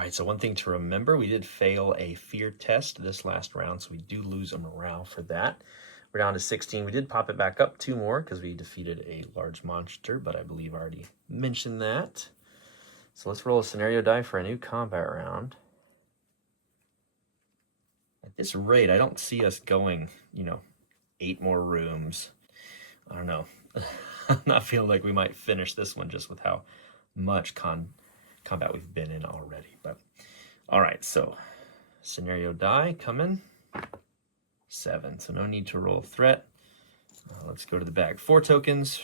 All right, so one thing to remember, we did fail a fear test this last round, so we do lose a morale for that. We're down to 16. We did pop it back up 2 more because we defeated a large monster, but I believe I already mentioned that. So let's roll a scenario die for a new combat round. At this rate, I don't see us going, 8 more rooms. I don't know. I'm not feeling like we might finish this one just with how much combat we've been in already. But all right, so scenario die coming. 7, so no need to roll threat. Let's go to the bag. 4 tokens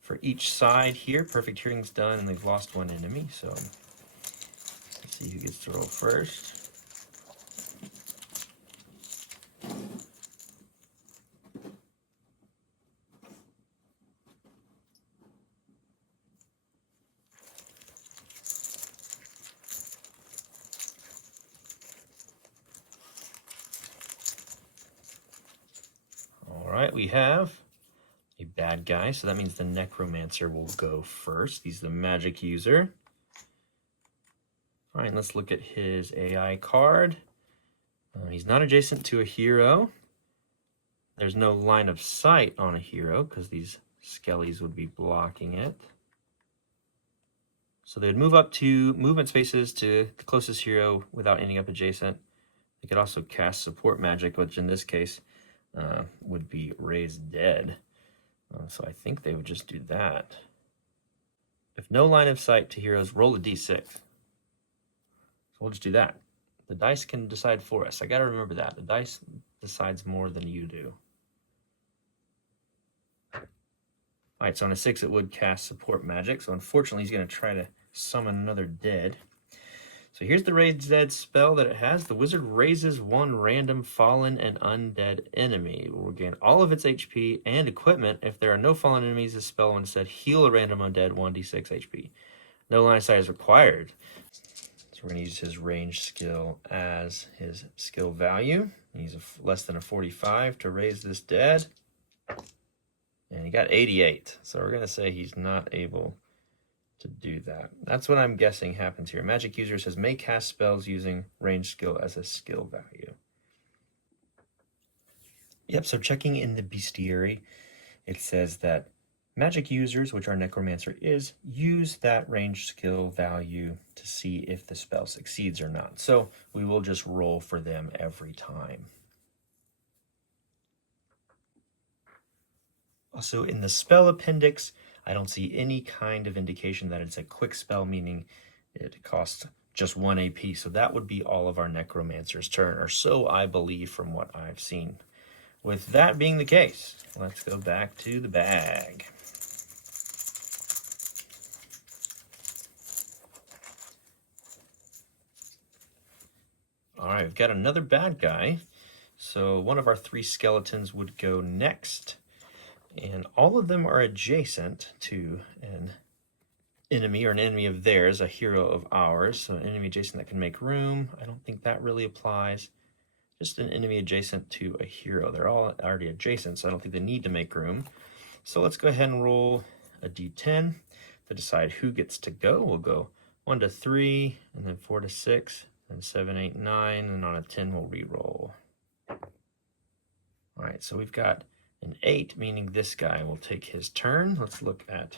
for each side here. Perfect hearing's done, and they've lost 1 enemy. So let's see who gets to roll first. All right, we have a bad guy, so that means the Necromancer will go first. He's the magic user. All right, let's look at his AI card. He's not adjacent to a hero. There's no line of sight on a hero because these skellies would be blocking it. So they'd move up to movement spaces to the closest hero without ending up adjacent. They could also cast support magic, which in this case would be Raise Dead. So I think they would just do that. If no line of sight to heroes, roll a d6. So we'll just do that. The dice can decide for us. I got to remember that. The dice decides more than you do. All right, so on a 6, it would cast support magic. So unfortunately, he's going to try to summon another dead. So here's the Raise Dead spell that it has. The wizard raises 1 random fallen and undead enemy. It will gain all of its HP and equipment. If there are no fallen enemies, this spell will instead heal a random undead 1d6 HP. No line of sight is required. So we're going to use his range skill as his skill value. He's less than a 45 to raise this dead. And he got 88. So we're going to say he's not able to do that. That's what I'm guessing happens here. Magic user says may cast spells using range skill as a skill value. Yep, so checking in the bestiary, it says that magic users, which our Necromancer is, use that range skill value to see if the spell succeeds or not. So we will just roll for them every time. Also in the spell appendix, I don't see any kind of indication that it's a quick spell, meaning it costs just 1 AP. So that would be all of our Necromancer's turn, or so I believe from what I've seen. With that being the case, let's go back to the bag. All right, we've got another bad guy. So one of our 3 skeletons would go next. And all of them are adjacent to an enemy or an enemy of theirs, a hero of ours. So an enemy adjacent that can make room. I don't think that really applies. Just an enemy adjacent to a hero. They're all already adjacent, so I don't think they need to make room. So let's go ahead and roll a d10 to decide who gets to go. We'll go 1 to 3, and then 4 to 6, and 7, 8, 9, and on a 10 we'll re-roll. All right, so we've got an 8, meaning this guy will take his turn. Let's look at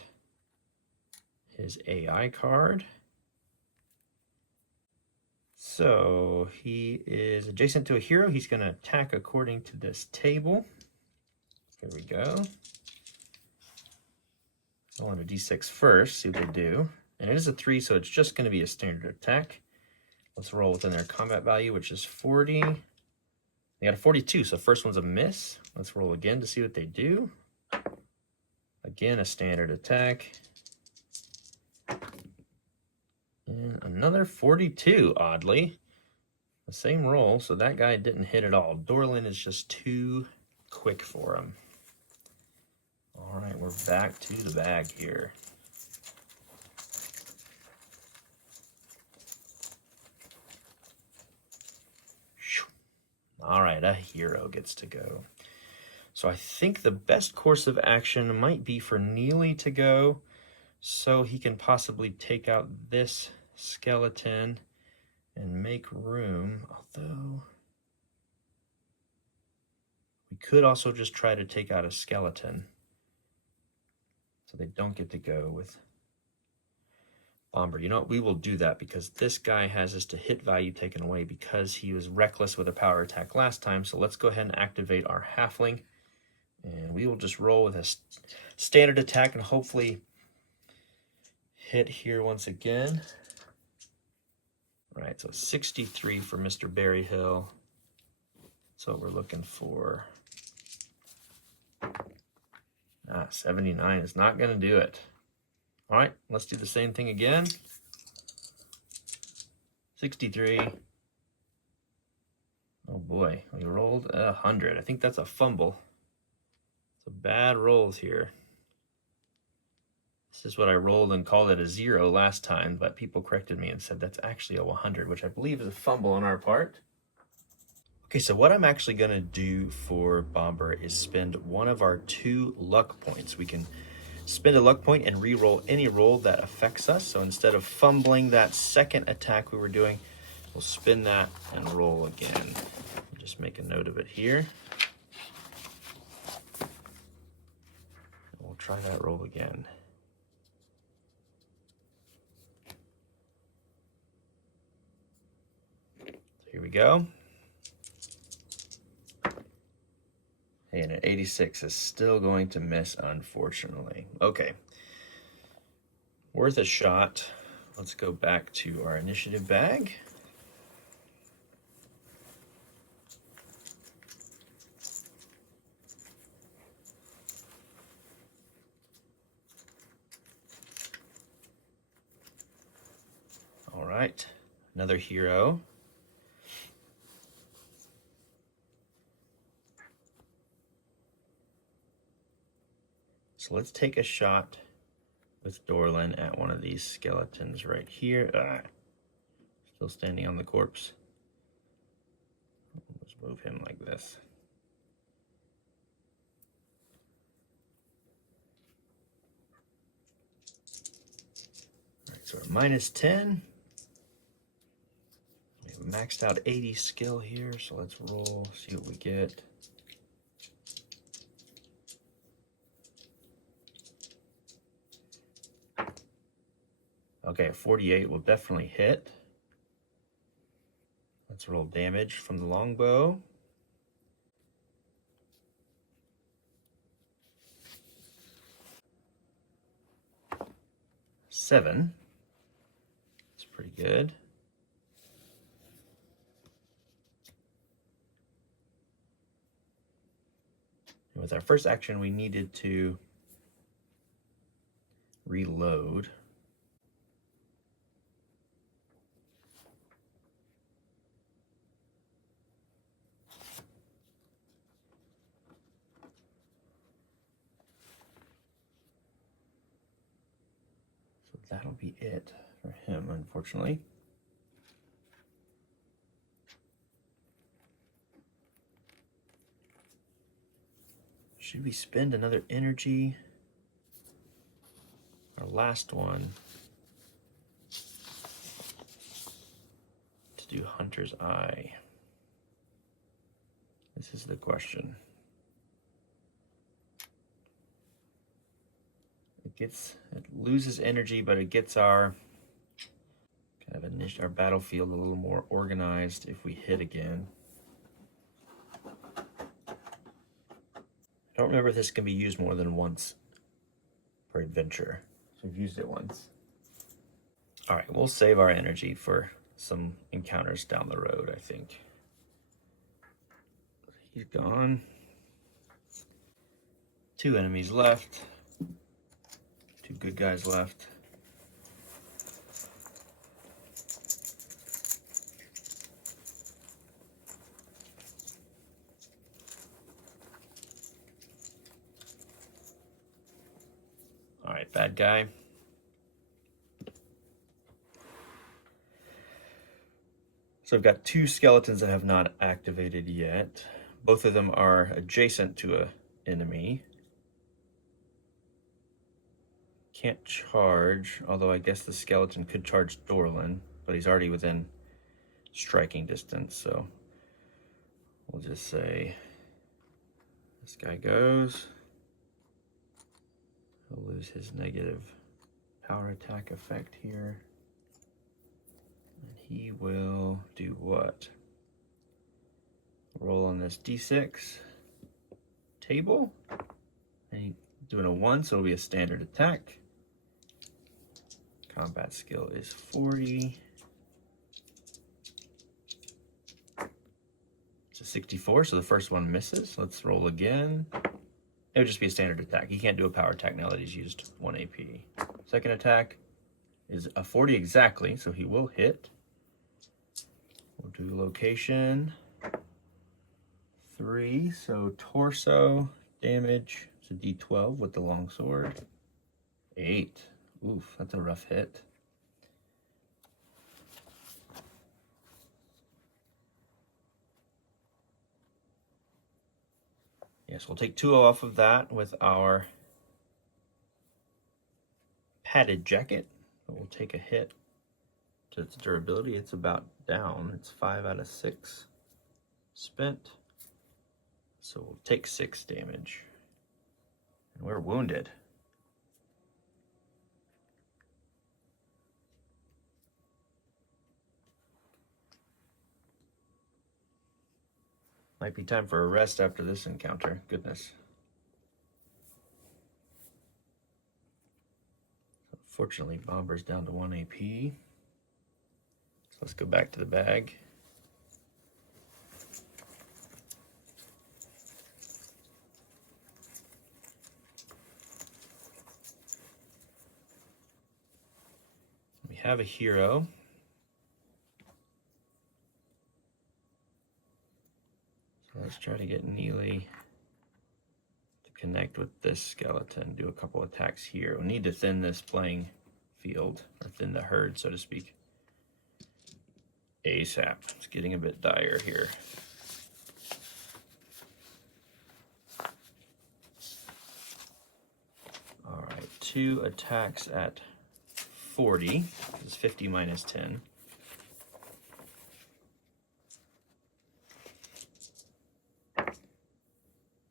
his AI card. So he is adjacent to a hero. He's going to attack according to this table. There we go. Roll on a d6 first, see what they do. And it is a 3, so it's just going to be a standard attack. Let's roll within their combat value, which is 40. They got a 42, so first one's a miss. Let's roll again to see what they do. Again, a standard attack. And another 42, oddly. The same roll, so that guy didn't hit at all. Doran is just too quick for him. All right, we're back to the bag here. All right, a hero gets to go. So I think the best course of action might be for Neely to go, so he can possibly take out this skeleton and make room, although we could also just try to take out a skeleton so they don't get to go with Bomber. You know what? We will do that because this guy has his to hit value taken away because he was reckless with a power attack last time. So let's go ahead and activate our halfling. And we will just roll with a standard attack and hopefully hit here once again. All right, so 63 for Mr. Berryhill. So we're looking for 79 is not going to do it. All right, let's do the same thing again. 63. Oh boy, we rolled 100. I think that's a fumble. So bad rolls here. This is what I rolled and called it a 0 last time, but people corrected me and said that's actually a 100, which I believe is a fumble on our part. Okay, so what I'm actually going to do for Bomber is spend one of our 2 luck points. We can spend a luck point and re-roll any roll that affects us. So instead of fumbling that second attack we were doing, we'll spin that and roll again. I'll just make a note of it here. We'll try that roll again. So here we go. And an 86 is still going to miss, unfortunately. Okay. Worth a shot. Let's go back to our initiative bag. All right. Another hero. So let's take a shot with Doran at one of these skeletons right here. Still standing on the corpse. Let's move him like this. All right, so we're minus 10. We have maxed out 80 skill here, so let's roll, see what we get. Okay, 48 will definitely hit. Let's roll damage from the longbow. Seven. That's pretty good. And with our first action, we needed to reload. That'll be it for him, unfortunately. Should we spend another energy? Our last one to do Hunter's Eye. This is the question. It loses energy, but it gets our kind of our battlefield a little more organized if we hit again. I don't remember if this can be used more than once per adventure. So we've used it once. All right, we'll save our energy for some encounters down the road, I think. He's gone. 2 enemies left. 2 good guys left. All right, bad guy. So I've got 2 skeletons that have not activated yet. Both of them are adjacent to an enemy. Can't charge, although I guess the skeleton could charge Doran, but he's already within striking distance. So we'll just say this guy goes. He'll lose his negative power attack effect here. And he will do what? Roll on this d6 table. And he's doing a 1, so it'll be a standard attack. Combat skill is 40. It's a 64, so the first one misses. Let's roll again. It would just be a standard attack. He can't do a power attack now that he's used 1 AP. Second attack is a 40 exactly, so he will hit. We'll do location 3, so torso damage. It's a d12 with the longsword. 8. Oof, that's a rough hit. Yes, we'll take 2 off of that with our padded jacket. But we'll take a hit to its durability. It's about down. It's 5 out of 6 spent. So we'll take 6 damage. And we're wounded. Might be time for a rest after this encounter. Goodness. Fortunately, Bomber's down to 1 AP. So let's go back to the bag. We have a hero. Let's try to get Neely to connect with this skeleton, do a couple attacks here. We need to thin this playing field, or thin the herd, so to speak. ASAP. It's getting a bit dire here. All right, 2 attacks at 40. This is 50 minus 10.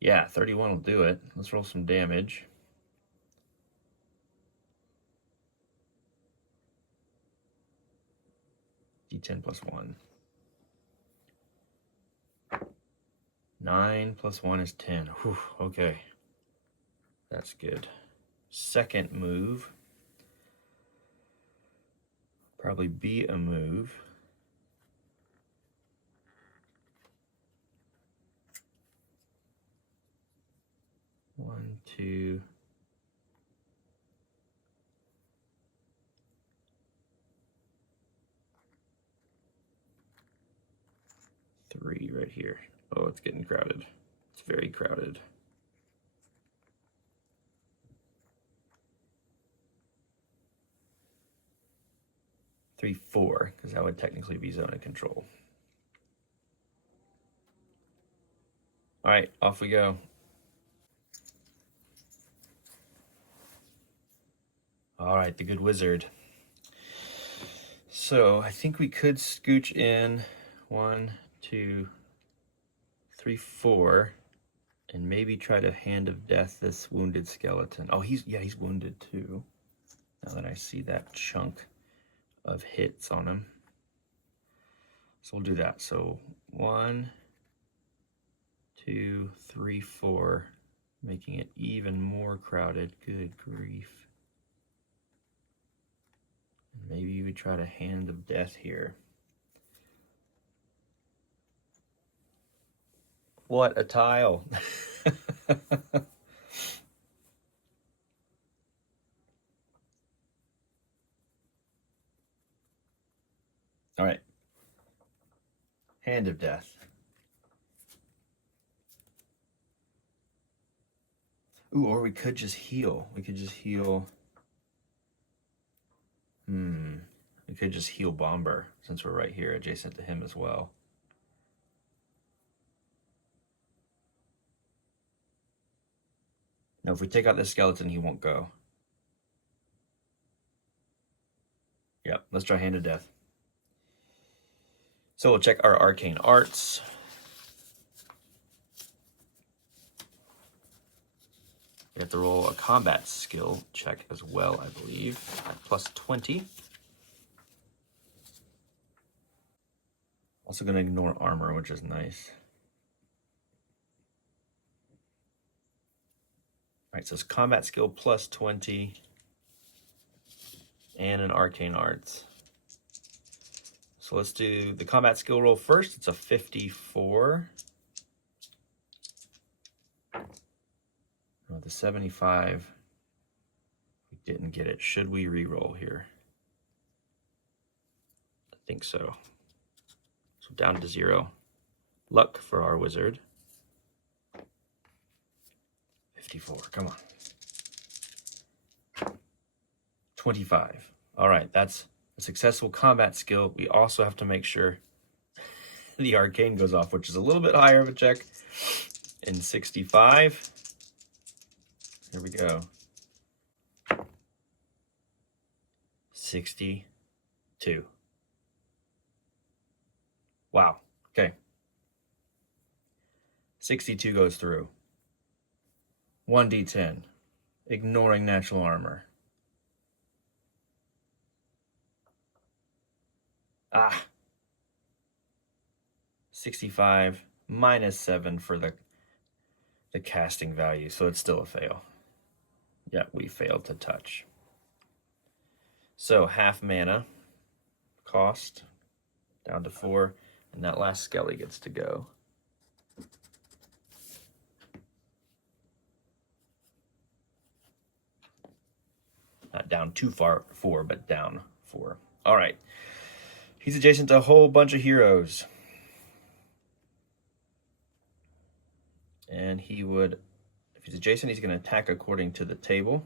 Yeah, 31 will do it. Let's roll some damage. D10 plus 1. 9 plus 1 is 10. Whew, okay. That's good. Second move. Probably be a move. One, 2. Three right here. Oh, it's getting crowded. It's very crowded. Three, 4, because that would technically be zone of control. All right, off we go. All right, the good wizard. So I think we could scooch in 1, 2, 3, 4, and maybe try to hand of death this wounded skeleton. Oh, he's wounded too. Now that I see that chunk of hits on him. So we'll do that. So 1, 2, 3, 4, making it even more crowded. Good grief. Maybe we try to hand of death here. What a tile. All right. Hand of death. Ooh, or we could just heal. We could just heal. We could just heal Bomber since we're right here adjacent to him as well. Now, if we take out this skeleton, he won't go. Yep, let's try Hand of Death. So we'll check our arcane arts. We have to roll a combat skill check as well, I believe, at plus 20. Also going to ignore armor, which is nice. All right, so it's combat skill plus 20 and an arcane arts. So let's do the combat skill roll first. It's a 54. Oh, the 75. We didn't get it. Should we re-roll here? I think so. So down to 0. Luck for our wizard. 54. Come on. 25. All right, that's a successful combat skill. We also have to make sure the arcane goes off, which is a little bit higher of a check. In 65. Here we go. 62. Wow. Okay. 62 goes through. 1d10. Ignoring natural armor. 65 minus 7 for the casting value, so it's still a fail. Yeah, we failed to touch. So half mana cost down to 4, and that last Skelly gets to go. Not down too far 4, but down 4. All right. He's adjacent to a whole bunch of heroes. And he would, if he's adjacent, he's going to attack according to the table.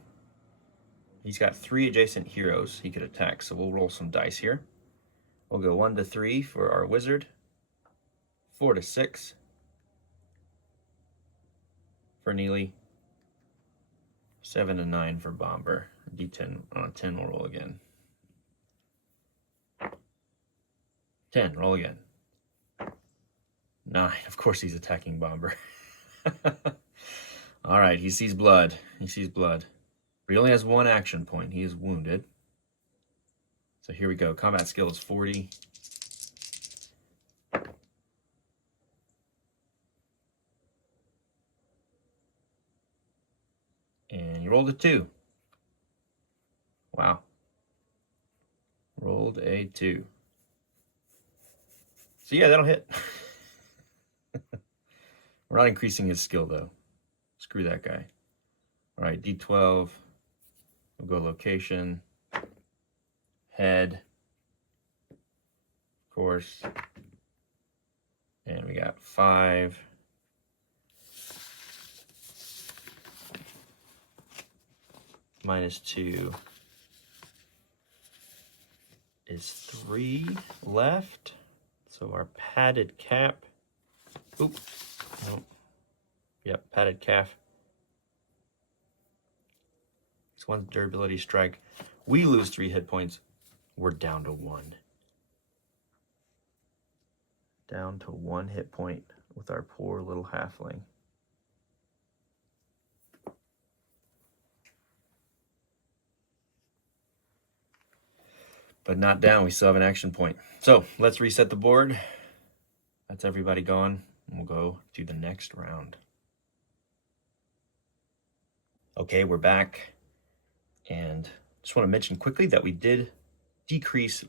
He's got 3 adjacent heroes he could attack, so we'll roll some dice here. We'll go 1 to 3 for our wizard, 4 to 6 for Neely, 7 to 9 for Bomber. D10 on a 10, we'll roll again. 10, roll again. 9, of course he's attacking Bomber. All right, he sees blood. He sees blood. But he only has 1 action point. He is wounded. So here we go. Combat skill is 40. And you rolled a 2. Wow. Rolled a 2. So yeah, that'll hit. We're not increasing his skill, though. Screw that guy. All right, D12. We'll go location. Head. Of course. And we got 5. Minus 2 is 3 left. So our padded cap. Oop. Nope. Yep, padded calf. It's 1 durability strike. We lose 3 hit points. We're down to 1. Down to 1 hit point with our poor little halfling. But not down. We still have an action point. So let's reset the board. That's everybody gone. And we'll go to the next round. Okay, we're back. And just want to mention quickly that we did decrease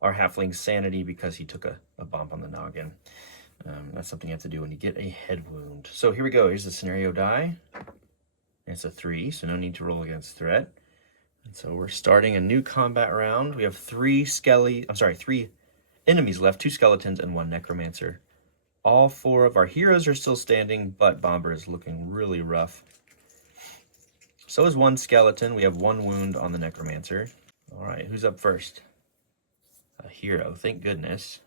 our halfling's sanity because he took a bump on the noggin. That's something you have to do when you get a head wound. So here we go. Here's the scenario die. It's a 3, so no need to roll against threat. And so we're starting a new combat round. We have 3 enemies left, 2 skeletons and 1 necromancer. All 4 of our heroes are still standing, but Bomber is looking really rough. So is 1 skeleton. We have 1 wound on the necromancer. All right, who's up first? A hero, thank goodness.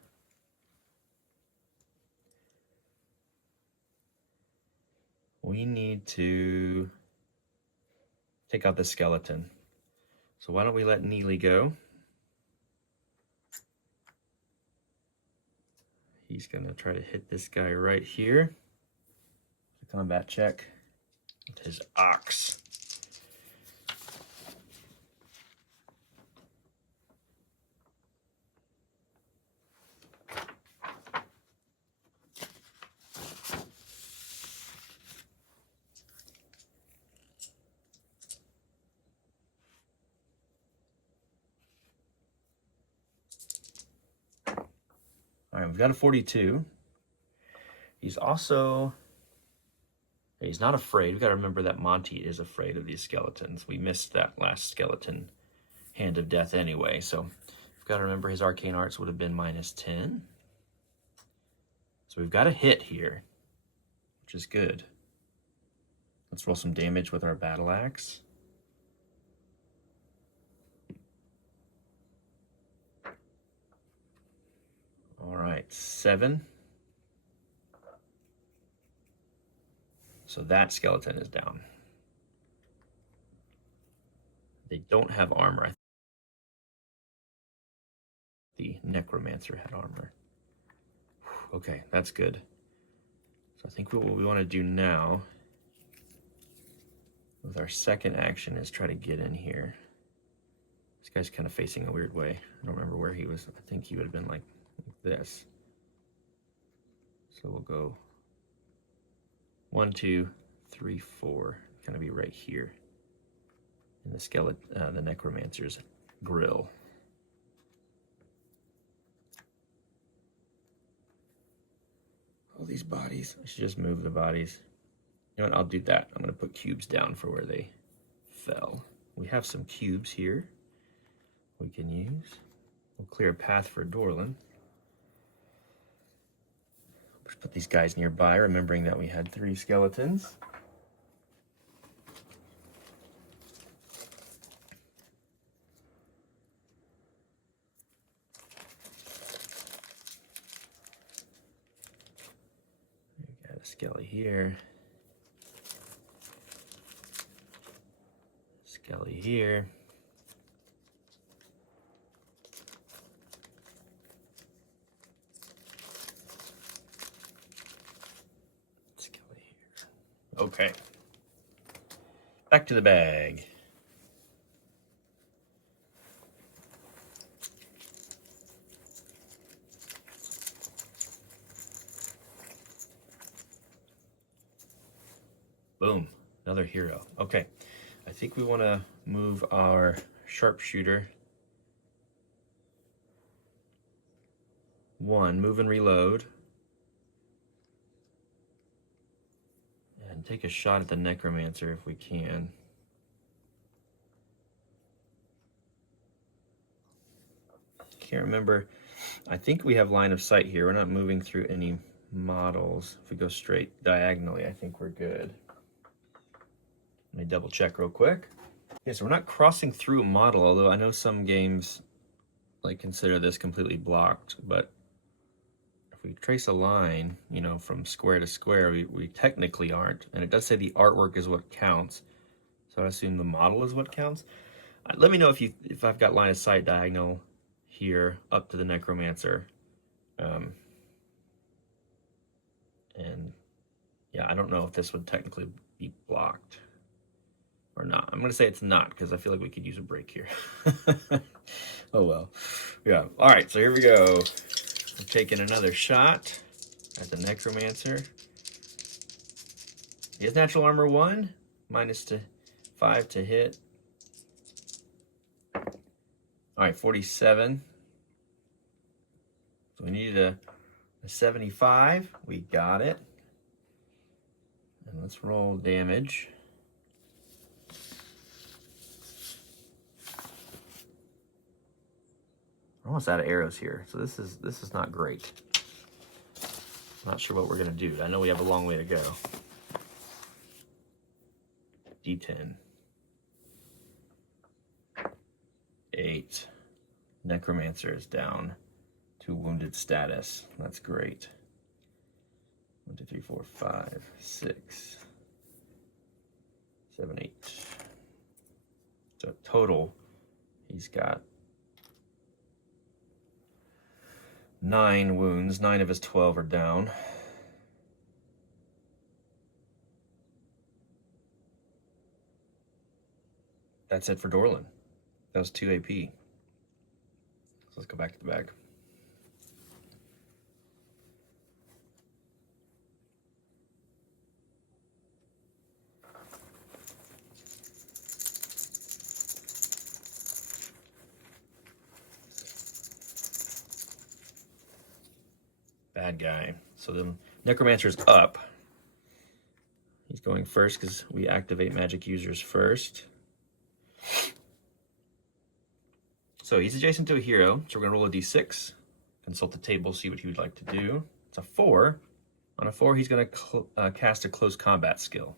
We need to take out the skeleton. So why don't we let Neely go? he's going to try to hit this guy right here. Combat check with his ox. All right, we've got a 42. He's not afraid. We've got to remember that Monty is afraid of these skeletons. We missed that last skeleton Hand of Death anyway, so we've got to remember his arcane arts would have been -10. So we've got a hit here, which is good. Let's roll some damage with our battle axe. All right, 7. So that skeleton is down. They don't have armor. The Necromancer had armor. Okay, that's good. So I think what we want to do now with our second action is try to get in here. This guy's kind of facing a weird way. I don't remember where he was. I think he would have been like this. So we'll go 1, 2, 3, 4. Kind of be right here in the Necromancer's grill. All these bodies. I should just move the bodies. You know what? I'll do that. I'm going to put cubes down for where they fell. We have some cubes here we can use. We'll clear a path for Doran. Let's put these guys nearby, remembering that we had 3 skeletons. We got a skelly here. Skelly here. Okay. Back to the bag. Boom. Another hero. Okay. I think we want to move our sharpshooter. 1, move and reload. And take a shot at the Necromancer if we can. Can't remember. I think we have line of sight here. We're not moving through any models. If we go straight diagonally, I think we're good. Let me double check real quick. Yeah, so we're not crossing through a model, although I know some games like consider this completely blocked, but if we trace a line, you know, from square to square, we technically aren't. And it does say the artwork is what counts. So I assume the model is what counts. Let me know if I've got line of sight diagonal here up to the Necromancer. And yeah, I don't know if this would technically be blocked or not. I'm going to say it's not because I feel like we could use a break here. Oh well. Yeah. All right, so here we go. We're taking another shot at the Necromancer. He has natural armor 1, -5 to hit. All right, 47. So we needed a 75. We got it. And let's roll damage. We're almost out of arrows here, so this is not great. I'm not sure what we're gonna do. I know we have a long way to go. D10. 8. Necromancer is down to wounded status. That's great. 1, 2, 3, 4, 5, 6, 7, 8. So total, he's got 9 wounds. 9 of his 12 are down. That's it for Doran. That was 2 AP. So let's go back to the bag. Bad guy. So the Necromancer's up. He's going first because we activate magic users first. So he's adjacent to a hero, so we're going to roll a d6. Consult the table, see what he would like to do. It's a 4. On a 4, he's going to cast a close combat skill.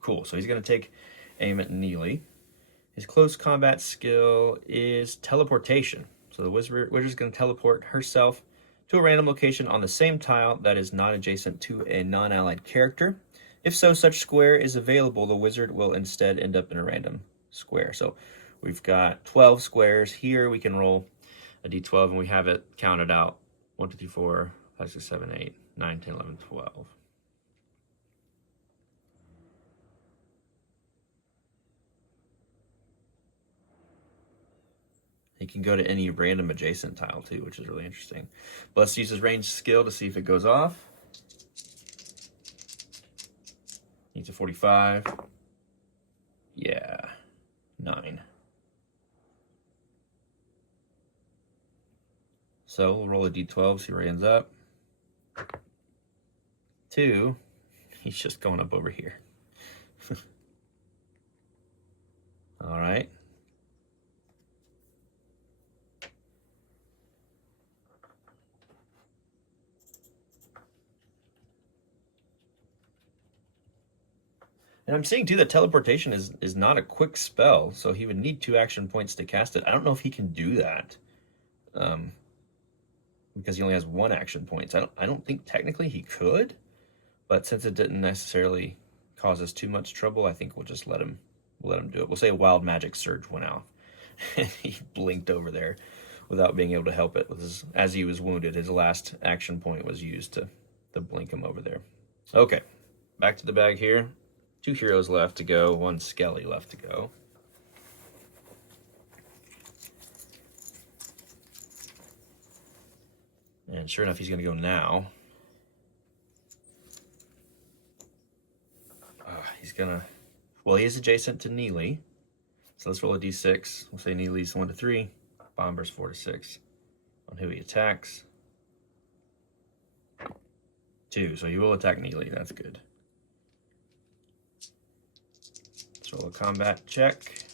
Cool, so he's going to take aim at Neely. His close combat skill is teleportation. So the wizard's going to teleport herself to a random location on the same tile that is not adjacent to a non-allied character. If so, such square is available. The wizard will instead end up in a random square. So we've got 12 squares. Here we can roll a d12 and we have it counted out. 1, 2, 3, 4, 5, 6, 7, 8, 9, 10, 11, 12. He can go to any random adjacent tile too, which is really interesting. But let's use his ranged skill to see if it goes off. Needs a 45. Yeah, 9. So we'll roll a d12, see where he ends up. 2. He's just going up over here. All right. And I'm seeing too that teleportation is not a quick spell, so he would need 2 action points to cast it. I don't know if he can do that, because he only has 1 action point. I don't think technically he could, but since it didn't necessarily cause us too much trouble, I think we'll just let him do it. We'll say a wild magic surge went out, and he blinked over there without being able to help it. As he was wounded, his last action point was used to blink him over there. Okay, back to the bag here. 2 heroes left to go, 1 Skelly left to go. And sure enough, he's going to go now. He's going to... Well, he is adjacent to Neely. So let's roll a d6. We'll say Neely's 1 to 3. Bomber's 4 to 6. On who he attacks. 2. So he will attack Neely. That's good. Roll a combat check.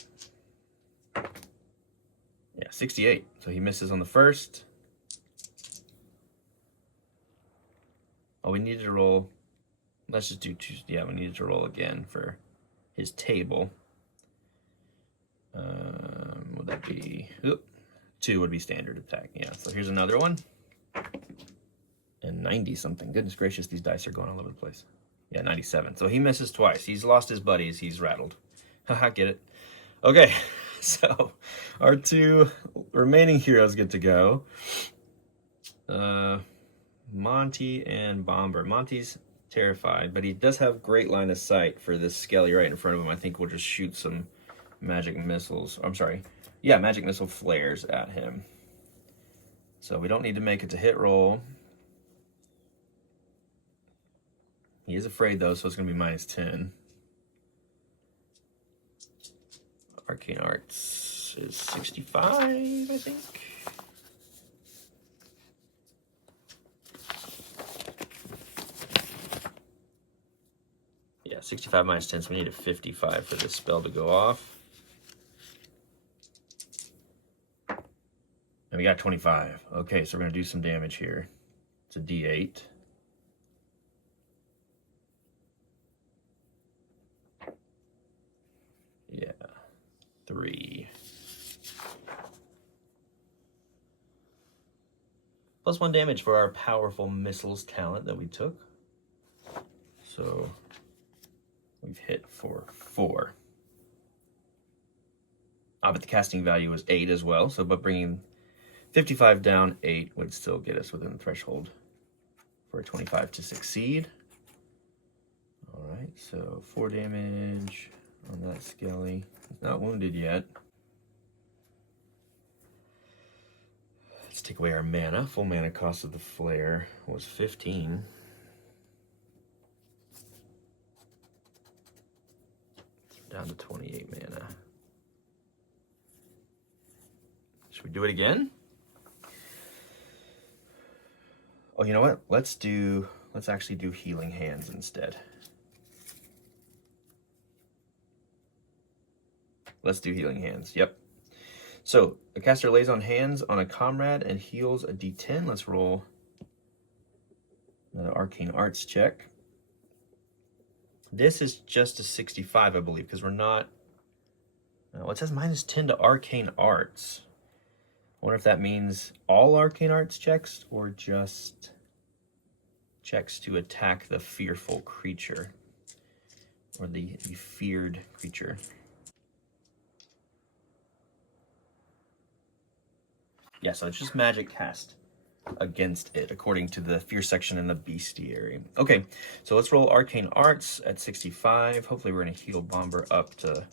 Yeah, 68. So he misses on the first. Oh, we needed to roll. Let's just do 2. Yeah, we needed to roll again for his table. Would that be... Oop, 2 would be standard attack. Yeah, so here's another one. And 90 something. Goodness gracious, these dice are going all over the place. Yeah, 97. So he misses twice. He's lost his buddies. He's rattled. Haha, get it. Okay, so our 2 remaining heroes get to go. Monty and Bomber. Monty's terrified, but he does have great line of sight for this Skelly right in front of him. I think we'll just shoot some magic missiles. I'm sorry. Yeah, magic missile flares at him. So we don't need to make it to hit roll. He is afraid though, so it's going to be -10. Arcane Arts is 65, I think. Yeah, 65 -10, so we need a 55 for this spell to go off. And we got 25. Okay, so we're going to do some damage here. It's a D8. Yeah, 3. +1 damage for our powerful missiles talent that we took. So we've hit for 4. But the casting value was 8 as well. So, but bringing 55 down, 8 would still get us within the threshold for a 25 to succeed. All right, so 4 damage on that skelly. He's not wounded yet. Let's take away our mana. Full mana cost of the flare was 15. Down to 28 mana. Should we do it again? Oh, you know what? Let's actually do healing hands instead. Let's do healing hands. Yep. So the caster lays on hands on a comrade and heals a d10. Let's roll another arcane arts check. This is just a 65, I believe, because we're not... Well, it says -10 to arcane arts. I wonder if that means all arcane arts checks or just checks to attack the fearful creature or the feared creature. Yeah, so it's just magic cast against it, according to the fear section in the bestiary. Okay, so let's roll arcane arts at 65. Hopefully we're going to heal Bomber up to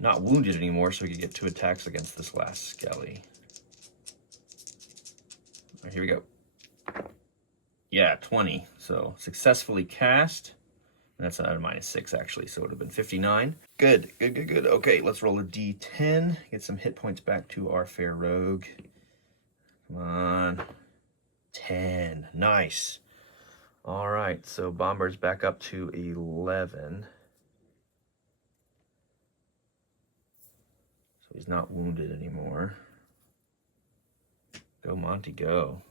not wounded anymore, so we can get 2 attacks against this last skelly. All right, here we go. Yeah, 20. So successfully cast. And that's at a -6 actually, so it would have been 59. Good. Okay, let's roll a d10. Get some hit points back to our fair rogue. Come on. 10. Nice. All right, so Bomber's back up to 11. So he's not wounded anymore. Go, Monty, go.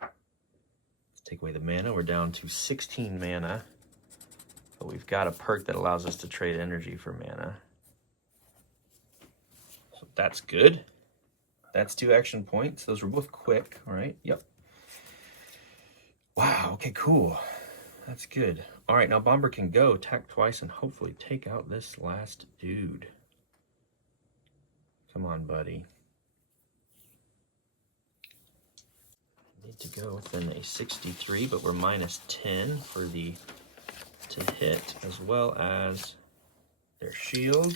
Let's take away the mana. We're down to 16 mana. But we've got a perk that allows us to trade energy for mana. So that's good. That's 2 action points. Those were both quick, all right? Yep. Wow, okay, cool. That's good. All right, now Bomber can go, attack twice, and hopefully take out this last dude. Come on, buddy. Need to go within a 63, but we're -10 for the to hit, as well as their shield.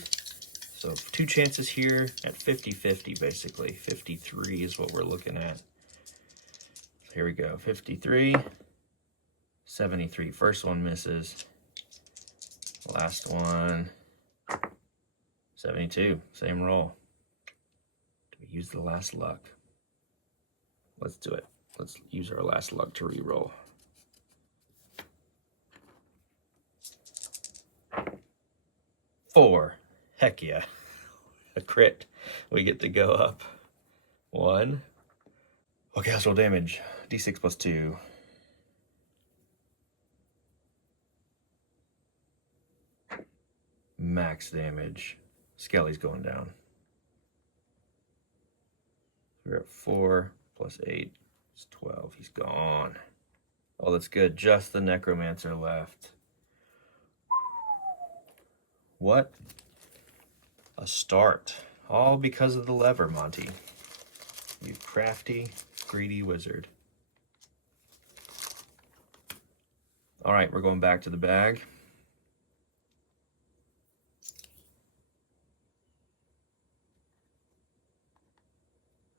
So 2 chances here at 50-50, basically. 53 is what we're looking at. Here we go, 53, 73. First one misses. Last one, 72. Same roll. Do we use the last luck? Let's do it. Let's use our last luck to re-roll. 4. Heck yeah. A crit. We get to go up 1. Okay, let's roll damage. D6 plus 2. Max damage. Skelly's going down. We're at 4 plus 8. It's 12. He's gone. Oh, that's good. Just the Necromancer left. What a start. All because of the lever, Monty. You crafty, greedy wizard. All right, we're going back to the bag.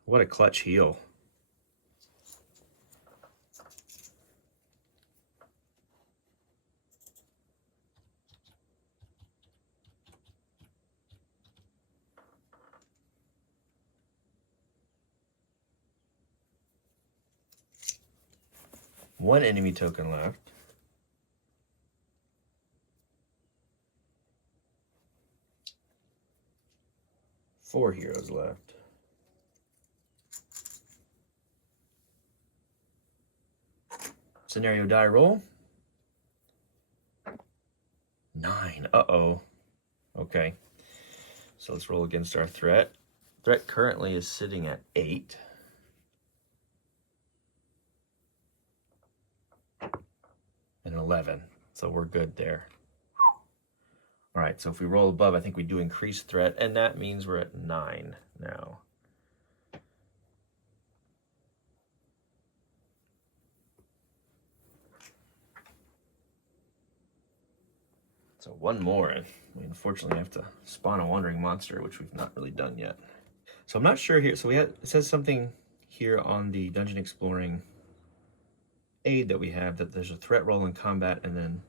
What a clutch heal. One enemy token left. Four heroes left. Scenario die roll. 9. Uh-oh. Okay. So let's roll against our threat. Threat currently is sitting at 8. And 11. So we're good there. All right, so if we roll above, I think we do increase threat, and that means we're at 9 now. So one more, and we unfortunately have to spawn a wandering monster, which we've not really done yet. So I'm not sure here. So it says something here on the dungeon exploring aid that we have that there's a threat roll in combat and then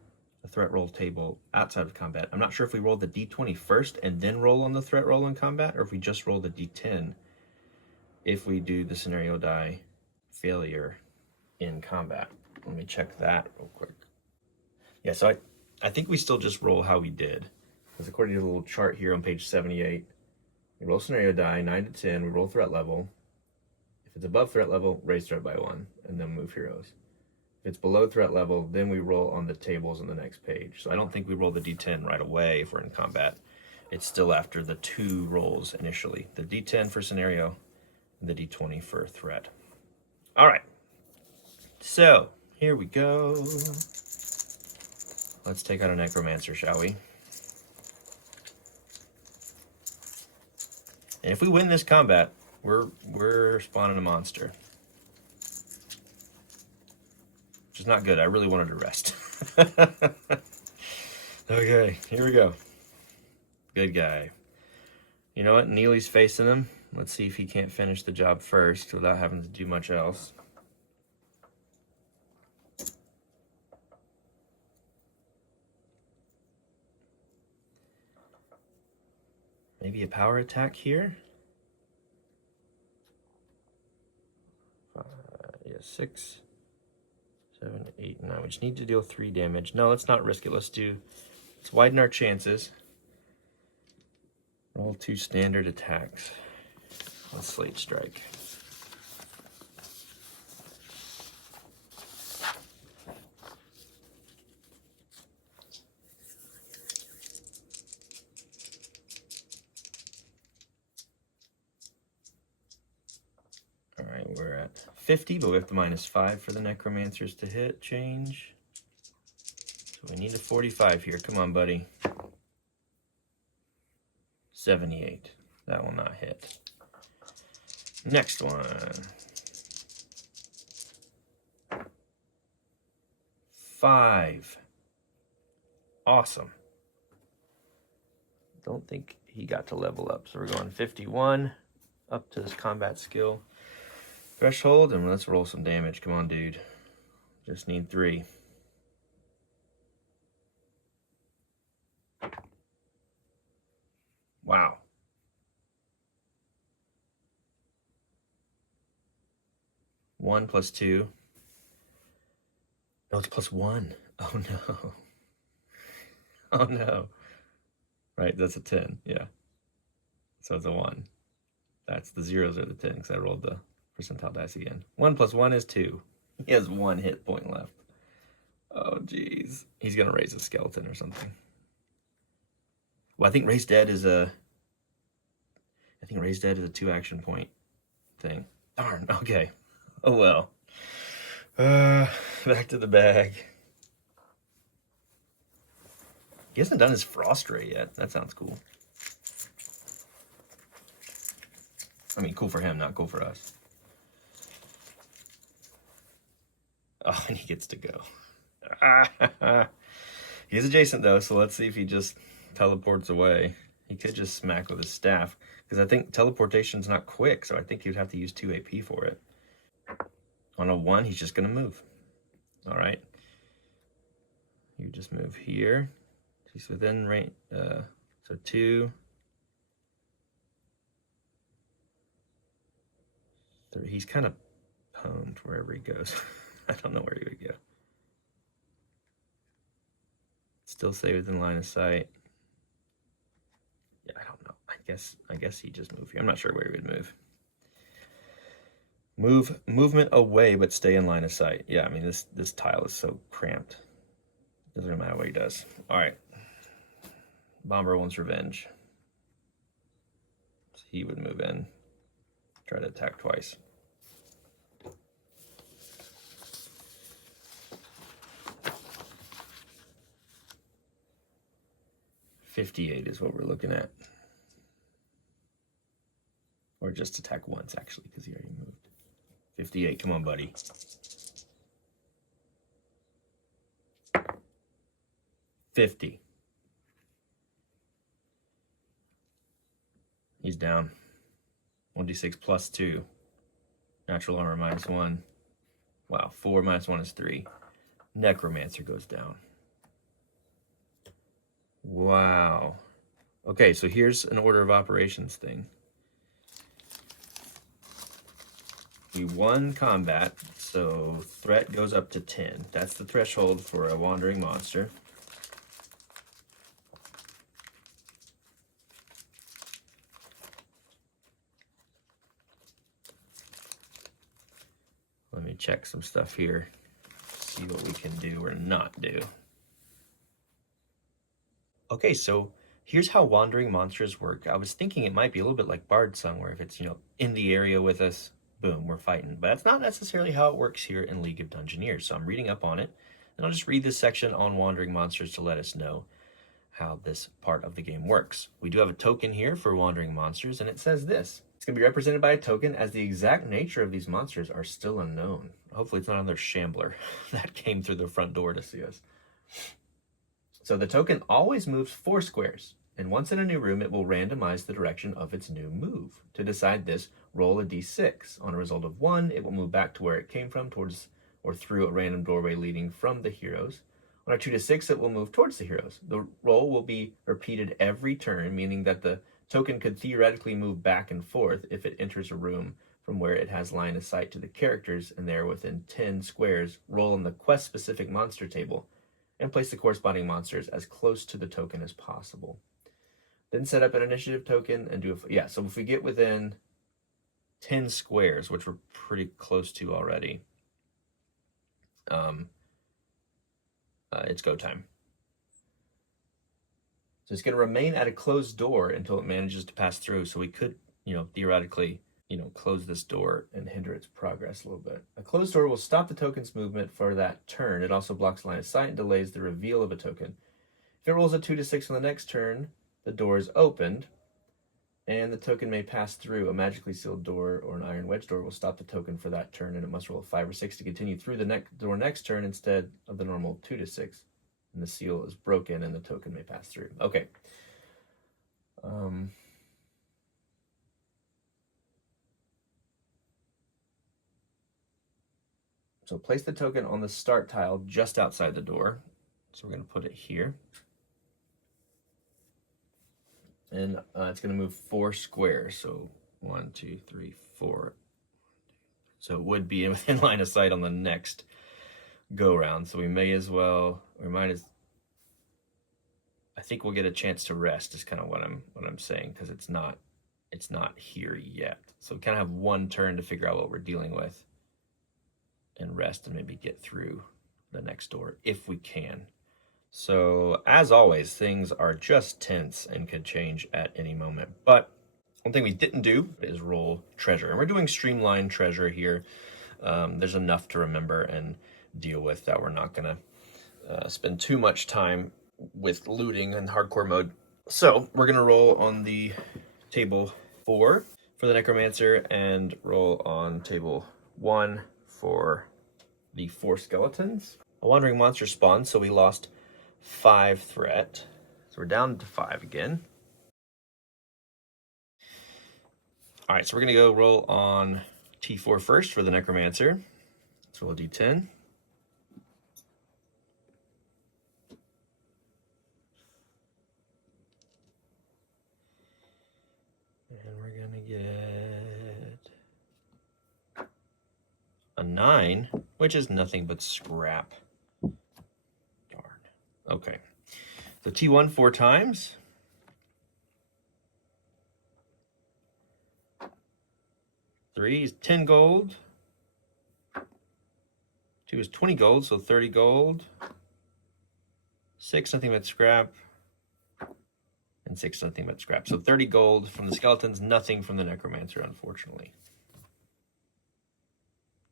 a threat roll table outside of combat. I'm not sure if we roll the d20 first and then roll on the threat roll in combat, or if we just roll the d10 if we do the scenario die failure in combat. Let me check that real quick. Yeah, so I think we still just roll how we did. Because according to the little chart here on page 78, we roll scenario die, 9 to 10, we roll threat level. If it's above threat level, raise threat by 1, and then move heroes. If it's below threat level, then we roll on the tables on the next page. So I don't think we roll the d10 right away if we're in combat. It's still after the 2 rolls initially. The d10 for scenario, and the d20 for threat. All right. So, here we go. Let's take out a Necromancer, shall we? And if we win this combat, we're spawning a monster. Which is not good. I really wanted to rest. Okay, here we go. Good guy. You know what? Neely's facing him. Let's see if he can't finish the job first without having to do much else. Maybe a power attack here? 6, 7, 8, 9. We just need to deal 3 damage. No, let's not risk it. Let's widen our chances. Roll 2 standard attacks. Let's slate strike. All right, we're at 50, but we have to -5 for the Necromancers to hit change. So we need a 45 here. Come on, buddy. 78. That will not hit. Next one. 5. Awesome. Don't think he got to level up. So we're going 51 up to this combat skill threshold, and let's roll some damage. Come on, dude. Just need 3. Wow. One plus 2. No, it's +1. Oh no. Oh no. Right, that's a 10, yeah. So it's a 1. That's the zeros are the 10 because I rolled the percentile dice again. 1 plus 1 is 2. He has 1 hit point left. Oh geez. He's gonna raise a skeleton or something. Well, I think Raise Dead is a 2 action point thing. Darn, okay. Oh well. Back to the bag. He hasn't done his Frost Ray yet. That sounds cool. I mean, cool for him, not cool for us. Oh, and he gets to go. He's adjacent, though, so let's see if he just teleports away. He could just smack with his staff, because I think teleportation's not quick, so I think you'd have to use 2 AP for it. On a 1, he's just going to move. All right. You just move here. He's within range. So 2. 3. He's kind of pwned wherever he goes. I don't know where he would go. Still stay within line of sight. Yeah, I don't know. I guess he just moved here. I'm not sure where he would move. Movement away, but stay in line of sight. Yeah, I mean this tile is so cramped. Doesn't matter what he does. All right. Bomber wants revenge. So he would move in. Try to attack twice. 58 is what we're looking at. Or just attack once, actually, because he already moved. 58, come on, buddy. $50. He's down. 1d6 plus 2. Natural armor minus 1. Wow, 4 minus 1 is 3. Necromancer goes down. Wow. Okay, so here's an order of operations thing. We won combat, so threat goes up to 10. That's the threshold for a wandering monster. Let me check some stuff here, see what we can do or not do. Okay, so here's how wandering monsters work. I was thinking it might be a little bit like Bard Song, where if it's, in the area with us, boom, we're fighting. But that's not necessarily how it works here in League of Dungeoneers. So I'm reading up on it, and I'll just read this section on wandering monsters to let us know how this part of the game works. We do have a token here for wandering monsters, and it says this. It's going to be represented by a token, as the exact nature of these monsters are still unknown. Hopefully it's not another shambler that came through the front door to see us. So the token always moves 4 squares, and once in a new room, it will randomize the direction of its new move. To decide this, roll a d6. On a result of 1, it will move back to where it came from, towards or through a random doorway leading from the heroes. On a 2 to 6, it will move towards the heroes. The roll will be repeated every turn, meaning that the token could theoretically move back and forth if it enters a room from where it has line of sight to the characters, and they are within 10 squares. Roll on the quest-specific monster table and place the corresponding monsters as close to the token as possible. Then set up an initiative token and do so if we get within 10 squares, which we're pretty close to already, it's go time. So it's going to remain at a closed door until it manages to pass through. So we could, theoretically, close this door and hinder its progress a little bit. A closed door will stop the token's movement for that turn. It also blocks line of sight and delays the reveal of a token. If it rolls a 2 to 6 on the next turn, the door is opened, and the token may pass through. A magically sealed door or an iron wedge door will stop the token for that turn, and it must roll a 5 or 6 to continue through the door next turn instead of the normal 2 to 6. And the seal is broken, and the token may pass through. Okay. So place the token on the start tile just outside the door. So we're going to put it here. And it's going to move 4 squares. So 1, 2, 3, 4. So it would be within line of sight on the next go round. So we might as, I think we'll get a chance to rest is kind of what I'm saying, because it's not here yet. So we kind of have one turn to figure out what we're dealing with and rest and maybe get through the next door if we can. So as always, things are just tense and could change at any moment. But one thing we didn't do is roll treasure. And we're doing streamlined treasure here. There's enough to remember and deal with that we're not going to spend too much time with looting in hardcore mode. So we're going to roll on the table 4 for the Necromancer and roll on table 1 for the 4 skeletons. A wandering monster spawned, so we lost 5 threat. So we're down to 5 again. All right, so we're going to go roll on T4 first for the Necromancer. Let's roll a D10. And we're going to get a 9, which is nothing but scrap. Darn. Okay. So T1 4 times. 3 is 10 gold. 2 is 20 gold, so 30 gold. 6, nothing but scrap. And 6, nothing but scrap. So 30 gold from the skeletons, nothing from the Necromancer, unfortunately.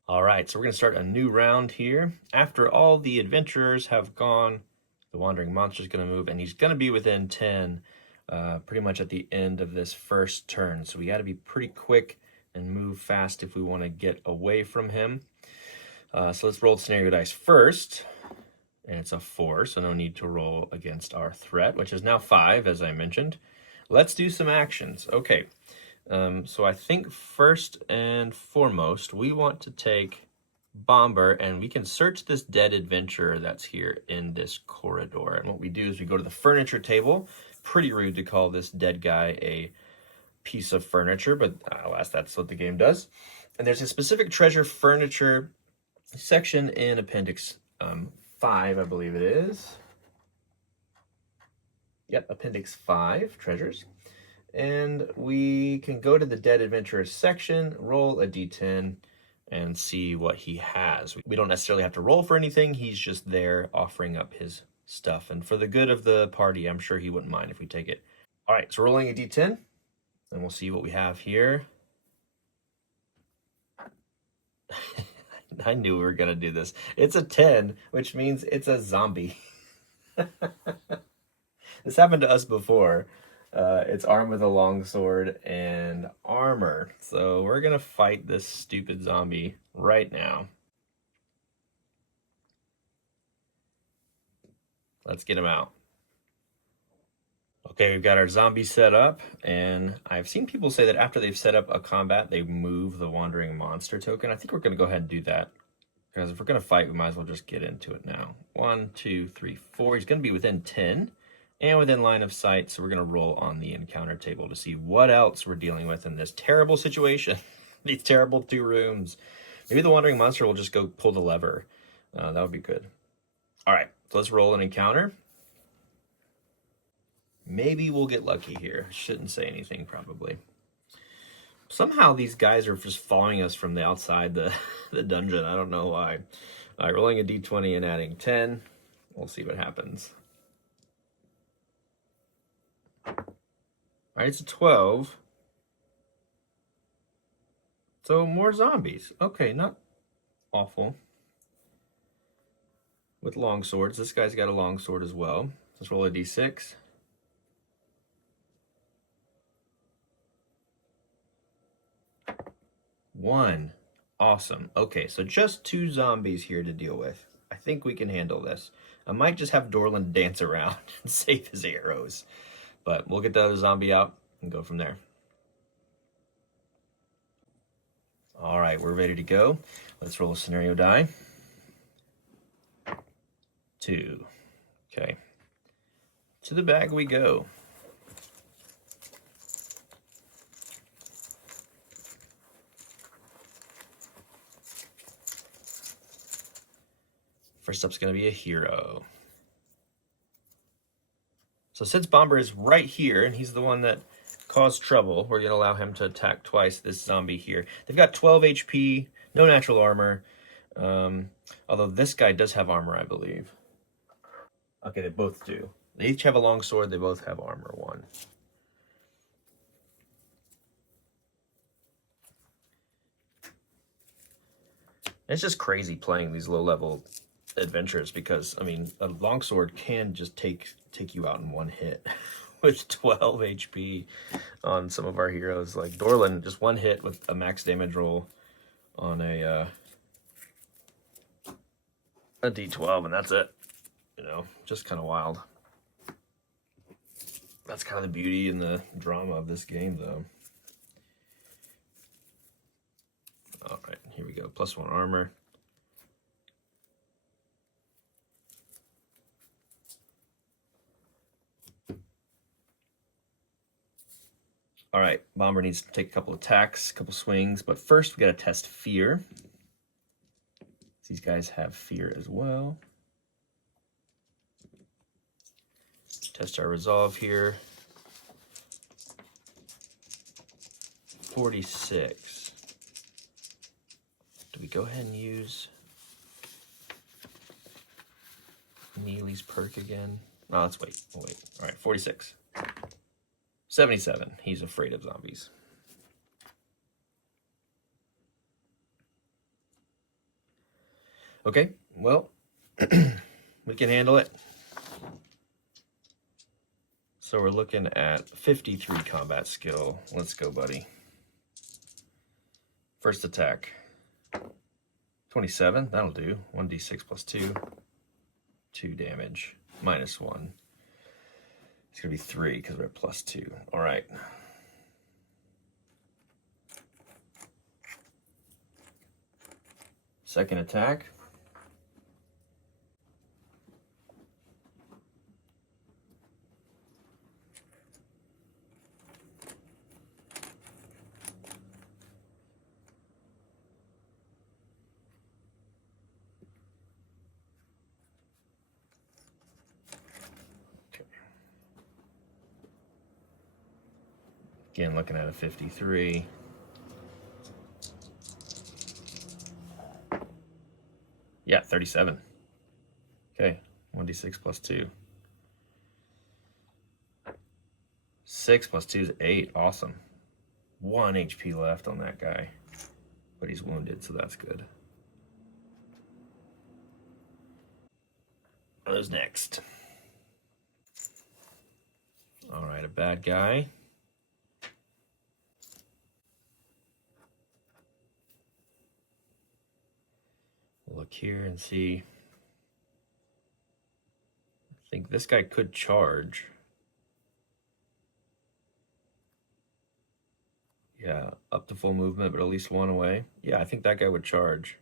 All right, so we're going to start a new round here. After all the adventurers have gone The Wandering Monster is going to move, and he's going to be within 10 pretty much at the end of this first turn. So we got to be pretty quick and move fast if we want to get away from him. So let's roll scenario dice first. And it's a 4, so no need to roll against our threat, which is now 5, as I mentioned. Let's do some actions. Okay, so I think first and foremost, we want to take Bomber, and we can search this dead adventurer that's here in this corridor. And what we do is we go to the furniture table. Pretty rude to call this dead guy a piece of furniture, but alas, that's what the game does. And there's a specific treasure furniture section in Appendix 5, I believe it is. Yep, Appendix 5, treasures. And we can go to the Dead Adventurer section, roll a d10, and see what he has. We don't necessarily have to roll for anything. He's just there offering up his stuff. And for the good of the party, I'm sure he wouldn't mind if we take it. All right, so rolling a d10, and we'll see what we have here. I knew we were going to do this. It's a 10, which means it's a zombie. This happened to us before. It's armed with a longsword and armor. So we're going to fight this stupid zombie right now. Let's get him out. Okay, we've got our zombie set up, and I've seen people say that after they've set up a combat, they move the Wandering Monster token. I think we're going to go ahead and do that, because if we're going to fight, we might as well just get into it now. 1, 2, 3, 4. He's going to be within 10 and within line of sight, so we're going to roll on the encounter table to see what else we're dealing with in this terrible situation. These terrible 2 rooms. Maybe the Wandering Monster will just go pull the lever. That would be good. All right, so let's roll an encounter. Maybe we'll get lucky here. Shouldn't say anything, probably. Somehow these guys are just following us from the outside the dungeon. I don't know why. All right, rolling a d20 and adding 10. We'll see what happens. All right, it's a 12. So more zombies. Okay, not awful. With long swords. This guy's got a long sword as well. Let's roll a d6. 1. Awesome. Okay, so just 2 zombies here to deal with. I think we can handle this. I might just have Doran dance around and save his arrows. But we'll get the other zombie out and go from there. All right, we're ready to go. Let's roll a scenario die. 2. Okay. To the bag we go. First up's going to be a hero. So since Bomber is right here, and he's the one that caused trouble, we're going to allow him to attack twice this zombie here. They've got 12 HP, no natural armor, although this guy does have armor, I believe. Okay, they both do. They each have a long sword, they both have armor 1. It's just crazy playing these low-level adventures because, I mean, a longsword can just take you out in 1 hit with 12 HP on some of our heroes. Like Doran, just 1 hit with a max damage roll on a D12, and that's it. You know, just kind of wild. That's kind of the beauty and the drama of this game, though. All right, here we go. +1 armor. All right, Bomber needs to take a couple attacks, a couple swings, but first we got to test fear. These guys have fear as well. Test our resolve here. 46. Do we go ahead and use Neely's perk again? No, let's wait. We'll wait. All right, 46. 77. He's afraid of zombies. Okay, well, we can handle it. So we're looking at 53 combat skill. Let's go, buddy. First attack. 27, that'll do. 1d6 plus 2. 2 damage. Minus 1. It's going to be 3 because we're at plus 2. All right. Second attack. Again, looking at a 53. Yeah, 37. Okay, 1d6 plus 2. 6 plus 2 is 8. Awesome. 1 HP left on that guy. But he's wounded, so that's good. Who's next? All right, a bad guy. Look here and see. I think this guy could charge. Yeah, up to full movement, but at least 1 away. Yeah, I think that guy would charge.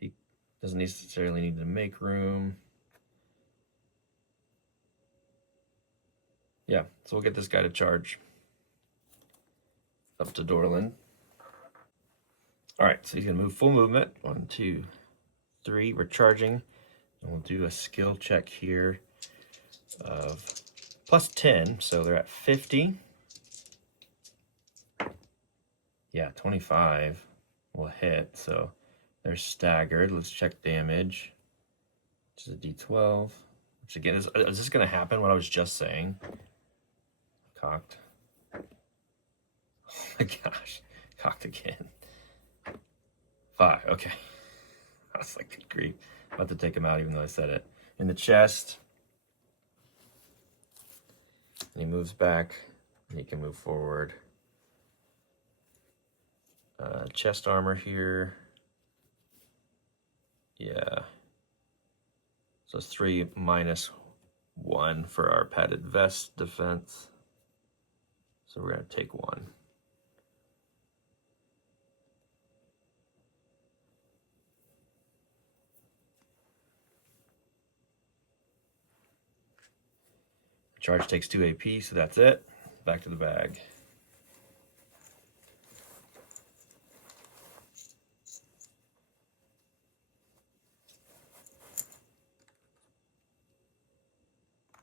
He doesn't necessarily need to make room. Yeah, so we'll get this guy to charge. Up to Doran. All right, so he's gonna move full movement. 1, 2, 3, we're charging. And we'll do a skill check here of plus 10, so they're at 50. Yeah, 25 will hit, so they're staggered. Let's check damage, which is a d12, which again, is this gonna happen, what I was just saying? Cocked. Oh my gosh, cocked again. 5, okay. I was like, good grief. About to take him out even though I said it. In the chest. And he moves back. And he can move forward. Chest armor here. Yeah. So it's 3 minus 1 for our padded vest defense. So we're going to take 1. Charge takes 2 AP, so that's it. Back to the bag.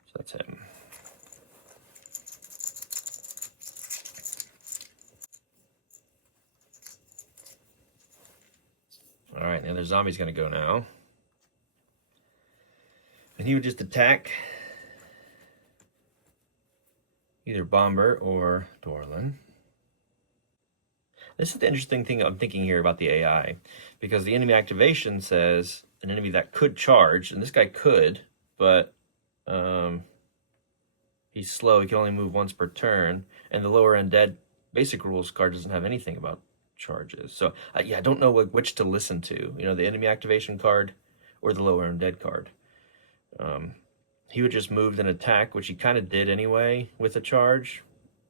So that's him. All right, the other zombie's gonna go now. And he would just attack either Bomber or Doran. This is the interesting thing I'm thinking here about the AI, because the enemy activation says an enemy that could charge, and this guy could, but he's slow. He can only move once per turn, and the lower undead basic rules card doesn't have anything about charges. So yeah, I don't know which to listen to. You know, the enemy activation card or the lower undead card. He would just move and attack, which he kind of did anyway with a charge,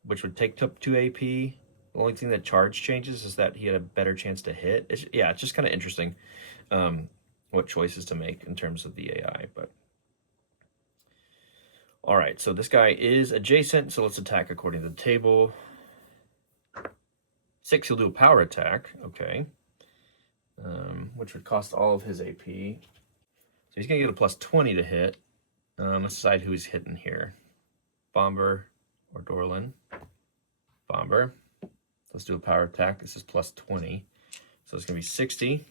which would take up 2 AP. The only thing that charge changes is that he had a better chance to hit. It's just kind of interesting what choices to make in terms of the AI. But all right, so this guy is adjacent, so let's attack according to the table. 6, he'll do a power attack, okay, which would cost all of his AP. So he's gonna get a plus 20 to hit. Let's decide who he's hitting here. Bomber or Doran. Bomber. Let's do a power attack. This is plus 20. So it's going to be 60.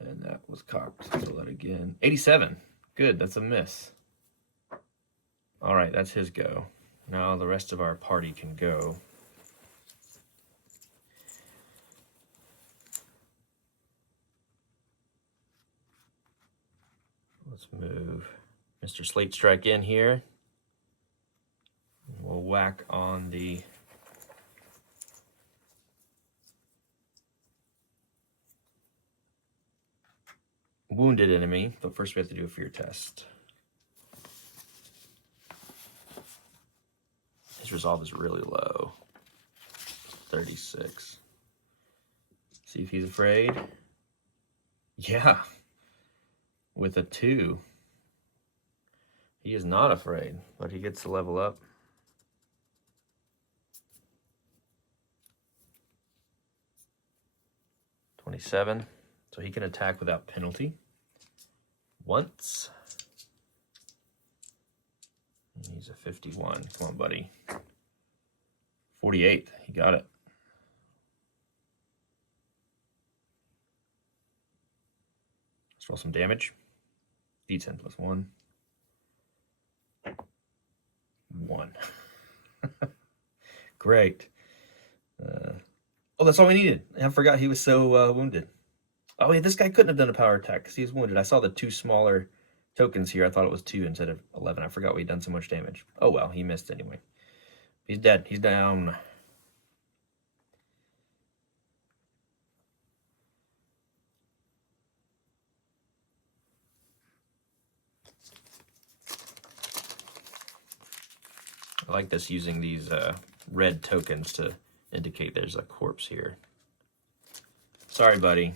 And that was cocked. So that again. 87. Good. That's a miss. All right. That's his go. Now the rest of our party can go. Let's move Mr. Slate Strike in here. We'll whack on the wounded enemy, but first we have to do a fear test. His resolve is really low, 36. See if he's afraid. Yeah, with a 2. He is not afraid, but he gets to level up. $27, so he can attack without penalty once. He's a 51. Come on, buddy. 48. He got it. Let's roll some damage. D10 plus 1. 1. Great. Oh, that's all we needed. I forgot he was so wounded. Oh, yeah, this guy couldn't have done a power attack because he was wounded. I saw the 2 smaller tokens here. I thought it was 2 instead of 11. I forgot we'd done so much damage. Oh, well, he missed anyway. He's dead. He's down. I like this, using these red tokens to indicate there's a corpse here. Sorry, buddy.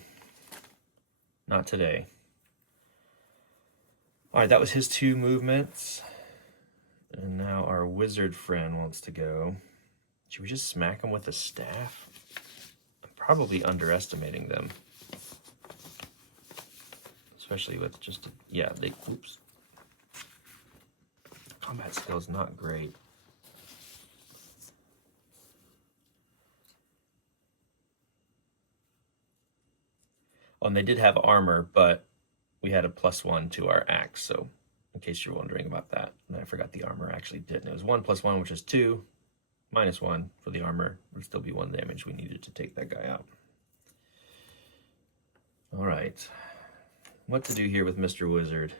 Not today. All right, that was his 2 movements. And now our wizard friend wants to go. Should we just smack him with a staff? I'm probably underestimating them. Especially with just, yeah, oops. Combat skill is not great. Oh, and they did have armor, but we had a +1 to our axe, so in case you're wondering about that. And I forgot the armor actually didn't. It was 1 + 1, which is 2, -1 for the armor. Would still be 1 damage we needed to take that guy out. All right. What to do here with Mr. Wizard?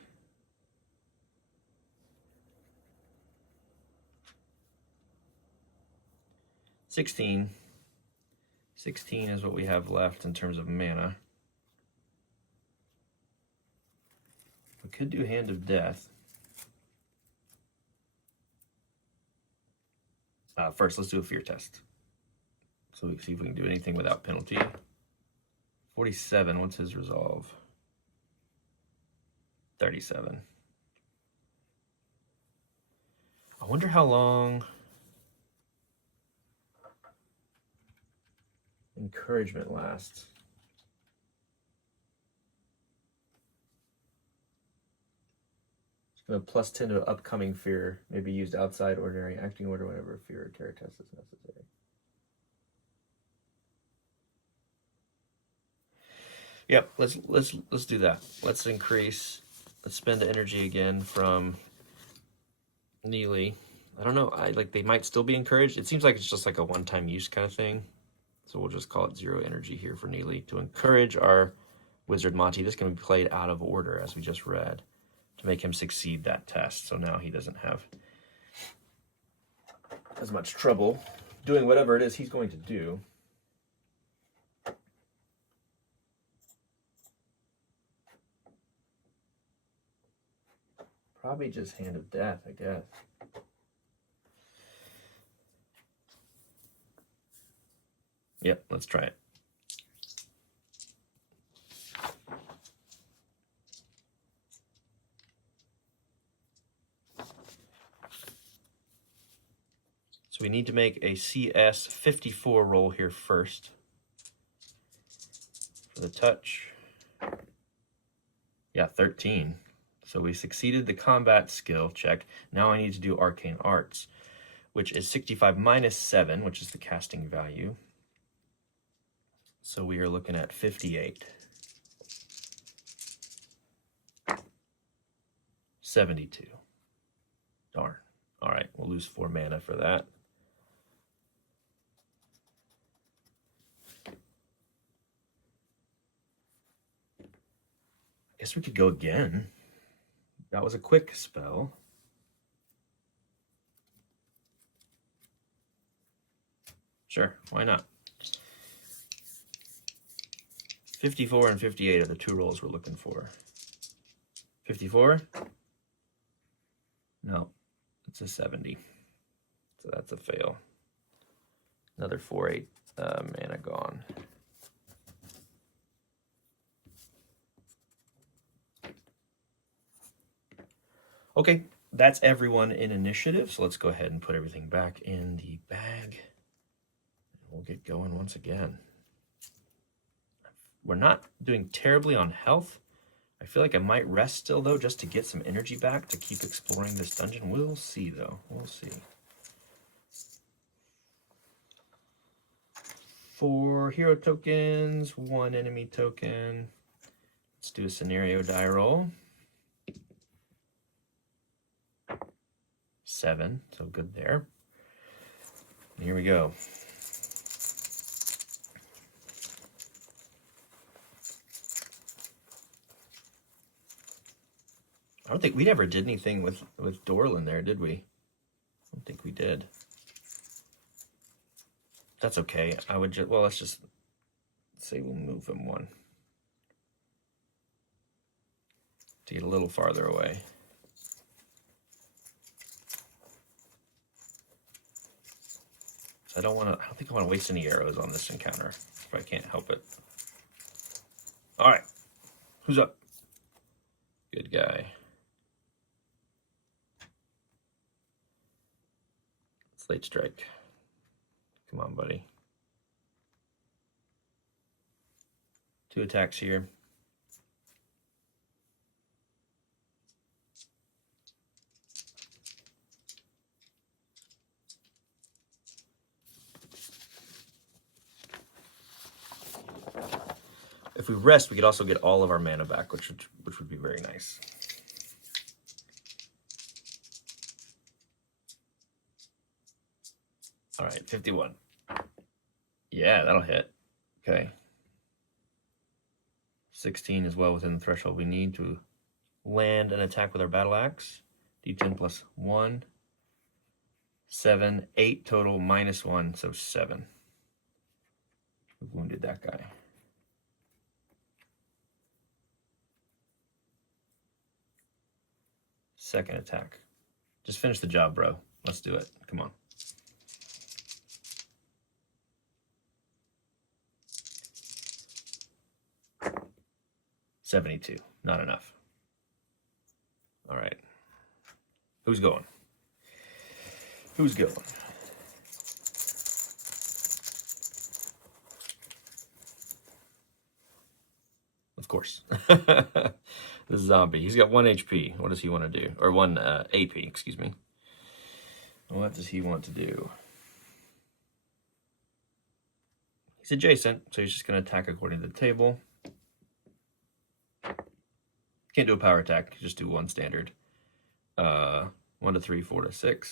$16. 16 is what we have left in terms of mana. We could do Hand of Death. First, let's do a fear test. So we can see if we can do anything without penalty. 47, what's his resolve? 37. I wonder how long encouragement lasts. A +10 to upcoming fear may be used outside ordinary acting order whenever a fear or terror test is necessary. Yep, let's do that. Let's spend the energy again from Neely. I don't know, they might still be encouraged. It seems like it's just like a one-time use kind of thing. So we'll just call it 0 energy here for Neely to encourage our Wizard Monty. This can be played out of order, as we just read, to make him succeed that test. So now he doesn't have as much trouble doing whatever it is he's going to do. Probably just Hand of Death, I guess. Yep, let's try it. So we need to make a CS 54 roll here first for the touch. Yeah, 13. So we succeeded the combat skill check. Now I need to do Arcane Arts, which is 65 minus 7, which is the casting value. So we are looking at 58. 72. Darn. All right, we'll lose 4 mana for that. I guess we could go again. That was a quick spell. Sure, why not? 54 and 58 are the two rolls we're looking for. 54? No, it's a 70. So that's a fail. Another 4/8 mana gone. Okay, that's everyone in initiative. So let's go ahead and put everything back in the bag. We'll get going once again. We're not doing terribly on health. I feel like I might rest still, though, just to get some energy back to keep exploring this dungeon. We'll see, though. We'll see. 4 hero tokens, 1 enemy token. Let's do a scenario die roll. 7, so good there. Here we go. I don't think we ever did anything with Doran there, did we? I don't think we did. That's okay. I would just, well, let's just say we'll move him 1 to get a little farther away. So I don't think I want to waste any arrows on this encounter if I can't help it. All right, who's up? Good guy. Slate strike. Come on, buddy. 2 attacks here. If we rest, we could also get all of our mana back, which would be very nice. All right, 51. Yeah, that'll hit. Okay. 16 is well within the threshold we need to land an attack with our battle axe. D10 plus 1. 7, 8 total, minus 1, so 7. We wounded that guy. Second attack. Just finish the job, bro. Let's do it. Come on. $72. Not enough. All right. Who's going? Who's going? Of course. The zombie. He's got 1 HP. What does he want to do? Or 1 AP, excuse me. What does he want to do? He's adjacent, so he's just going to attack according to the table. Can't do a power attack, just do 1 standard. 1 to 3, 4 to 6.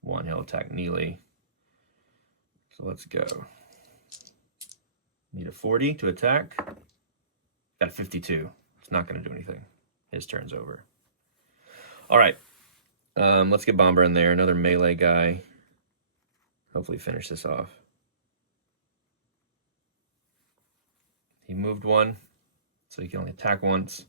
1, he'll attack Neely. So let's go. Need a 40 to attack. Got 52. It's not going to do anything. His turn's over. All right. Let's get Bomber in there. Another melee guy. Hopefully finish this off. He moved 1, so he can only attack once.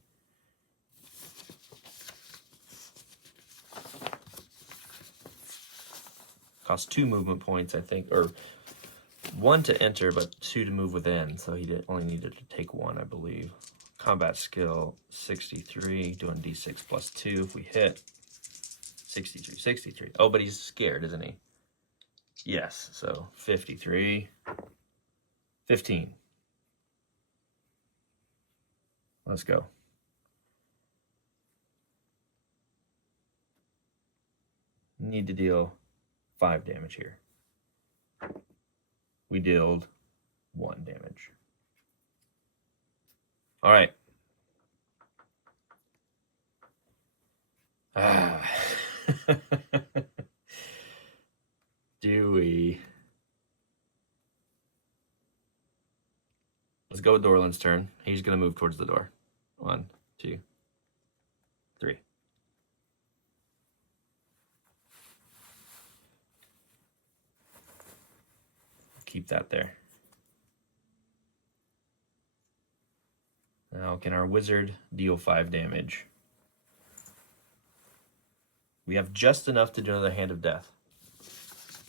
Costs 2 movement points, I think, or 1 to enter, but 2 to move within. So he only needed to take 1, I believe. Combat skill 63, doing d6 plus 2 if we hit. 63. Oh, but he's scared, isn't he? Yes, so 53. 15. Let's go. Need to deal 5 damage here. We dealt 1 damage. All right. Do we? Let's go with Doran's turn. He's going to move towards the door. 1, 2. 3. Keep that there. Now can our wizard deal 5 damage? We have just enough to do another Hand of Death.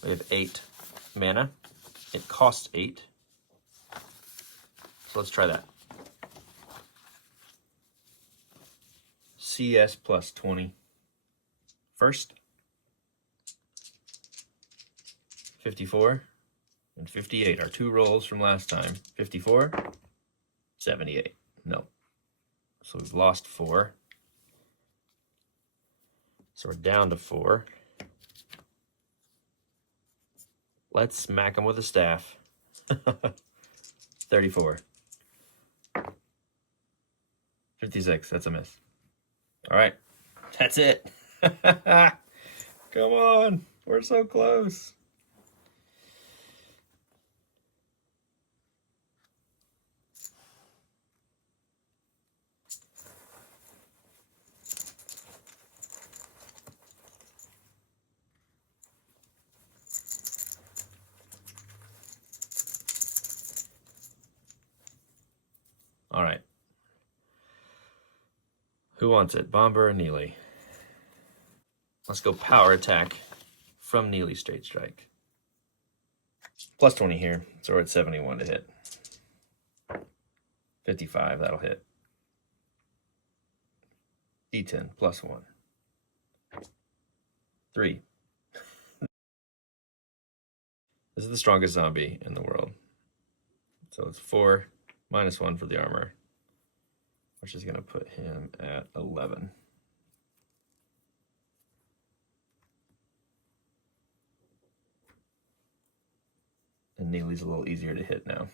We have 8 mana. It costs 8. So let's try that. CS plus 20. First. 54 and 58 are 2 rolls from last time. 54, 78. No. So we've lost 4. So we're down to 4. Let's smack him with a staff. 34. 56, that's a miss. All right, that's it. Come on, we're so close. All right. Who wants it, Bomber or Neely? Let's go power attack from Neely straight strike. Plus 20 here, so we're at 71 to hit. 55, that'll hit. D10 plus 1. 3. This is the strongest zombie in the world. So it's 4 minus 1 for the armor, which is going to put him at 11. And Neely's a little easier to hit now.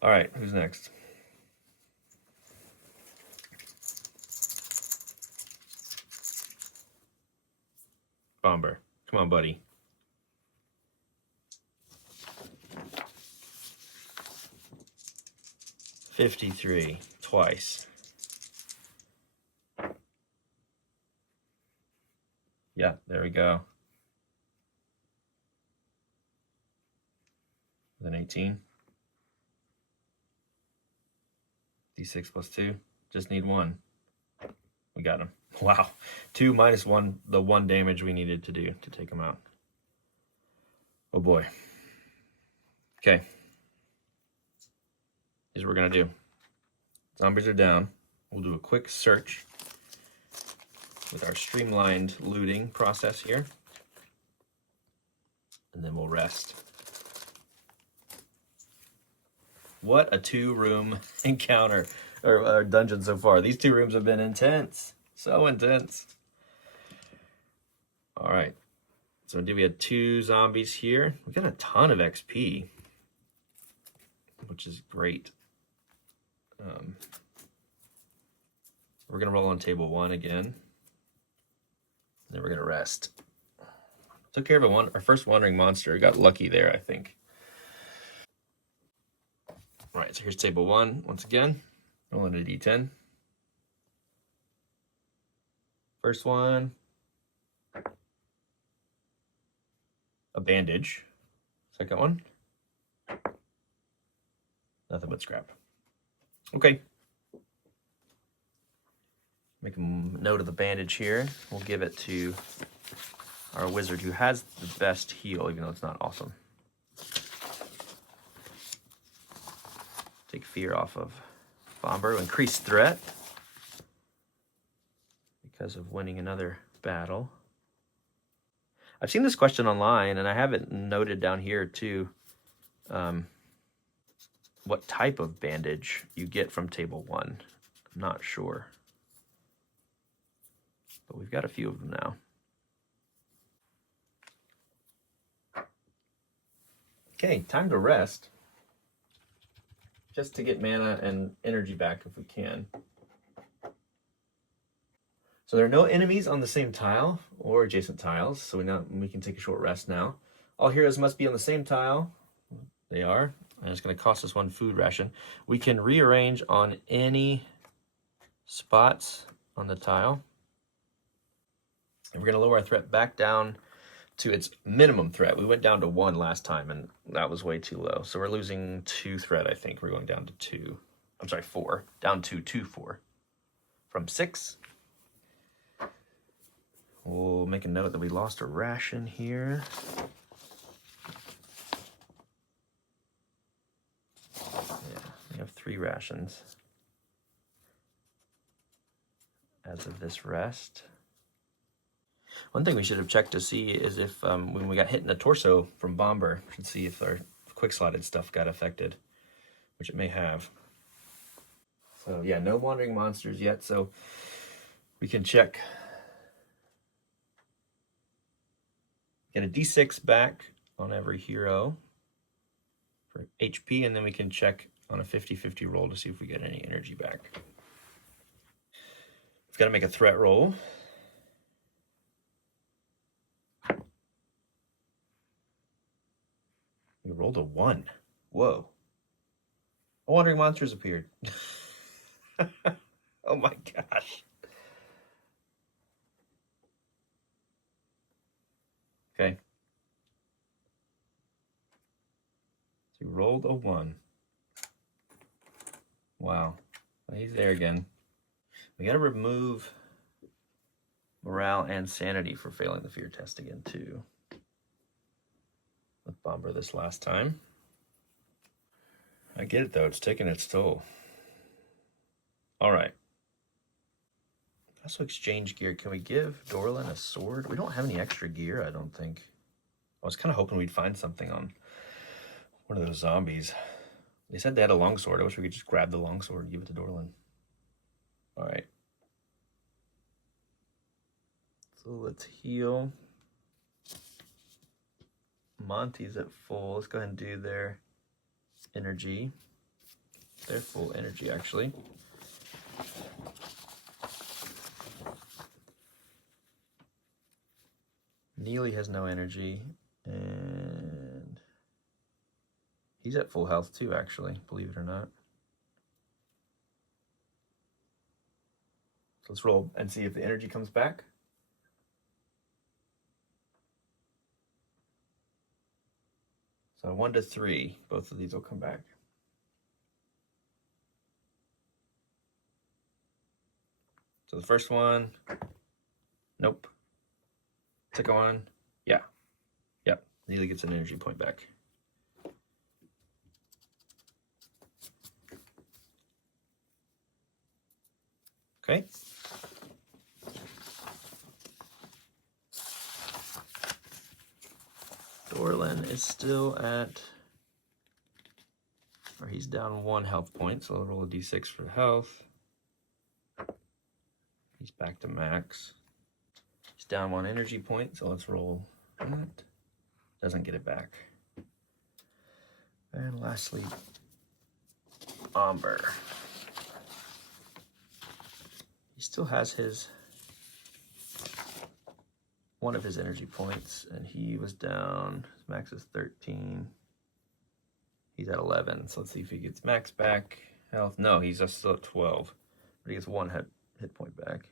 All right, who's next? Bomber. Come on, buddy. $53 twice. Yeah, there we go. Then 18. D6 plus 2. Just need 1. We got him. Wow. 2 minus 1, the 1 damage we needed to do to take him out. Oh boy. Okay. Here's what we're going to do. Zombies are down. We'll do a quick search with our streamlined looting process here. And then we'll rest. What a 2-room encounter or dungeon so far. These 2 rooms have been intense. So intense. All right. So we had 2 zombies here. We got a ton of XP, which is great. We're going to roll on table 1 again. Then we're going to rest. Took care of our first wandering monster. Got lucky there, I think. All right, so here's table 1 once again. Rolling a D10. First one. A bandage. Second one. Nothing but scrap. Okay. Make a note of the bandage here. We'll give it to our wizard who has the best heal, even though it's not awesome. Take fear off of Bomber. Increase threat because of winning another battle. I've seen this question online, and I have it noted down here too. What type of bandage you get from table 1? I'm not sure. But we've got a few of them now. Okay, time to rest. Just to get mana and energy back if we can. So there are no enemies on the same tile or adjacent tiles, so we can take a short rest now. All heroes must be on the same tile. They are. And it's going to cost us 1 food ration. We can rearrange on any spots on the tile. And we're going to lower our threat back down to its minimum threat. We went down to 1 last time, and that was way too low. So we're losing 2 threat, I think. We're going down to 2. I'm sorry, 4. Down to 2, 4. From 6. We'll make a note that we lost a ration here. Yeah, we have 3 rations as of this rest. One thing we should have checked to see is if when we got hit in the torso from Bomber, we should see if our quick-slotted stuff got affected, which it may have. So yeah, no wandering monsters yet, so we can check. Get a d6 back on every hero for HP, and then we can check on a 50-50 roll to see if we get any energy back. We've got to make a threat roll. We rolled a 1. Whoa. A wandering monster's appeared. Oh my gosh. Okay. So we rolled a 1. Wow. Well, he's there again. We got to remove morale and sanity for failing the fear test again, too. With Bomber this last time. I get it, though. It's taking its toll. All right. Also exchange gear. Can we give Doran a sword? We don't have any extra gear, I don't think. I was kind of hoping we'd find something on one of those zombies. They said they had a longsword. I wish we could just grab the longsword and give it to Doran. All right. So let's heal. Monty's at full. Let's go ahead and do their energy. Their full energy, actually. Neely has no energy, and he's at full health too, actually, believe it or not. So let's roll and see if the energy comes back. So 1 to 3, both of these will come back. So the first one, nope. Second one, yeah. Yep, Neely gets an energy point back. Okay. Doran is still at, or he's down 1 health point, so I'll roll a d6 for health. He's back to max. He's down 1 energy point, so let's roll that. Doesn't get it back. And lastly, Bomber. He still has his one of his energy points, and he was down. His max is 13. He's at 11. So let's see if he gets max back. Health. No, he's just still at 12. But he gets 1 hit point back.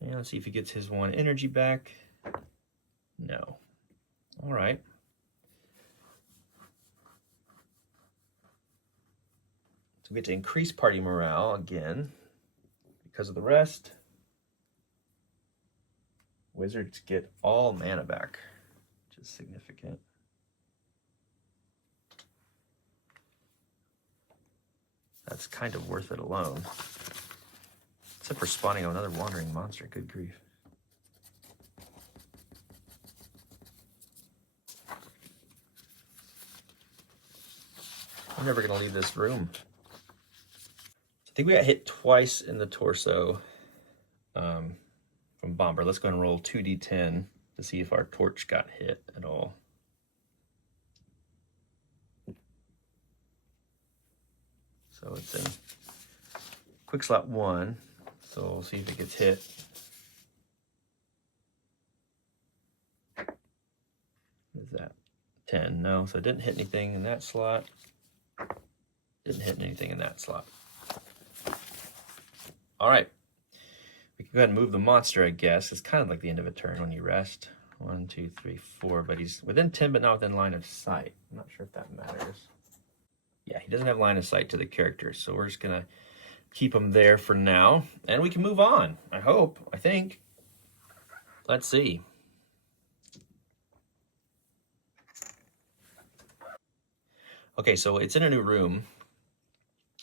And let's see if he gets his 1 energy back. No. All right. So we get to increase party morale again because of the rest. Wizards get all mana back, which is significant. That's kind of worth it alone. Except for spawning another wandering monster, good grief. I'm never gonna leave this room. I think we got hit twice in the torso from Bomber. Let's go ahead and roll 2d10 to see if our torch got hit at all. So it's in quick slot 1. So we'll see if it gets hit. What is that? 10. No, so it didn't hit anything in that slot. Didn't hit anything in that slot. All right. We can go ahead and move the monster, I guess. It's kind of like the end of a turn when you rest. 1, 2, 3, 4, but he's within 10 but not within line of sight. I'm not sure if that matters. Yeah, he doesn't have line of sight to the characters, so we're just gonna keep him there for now, and we can move on. I think. Let's see. Okay, so it's in a new room,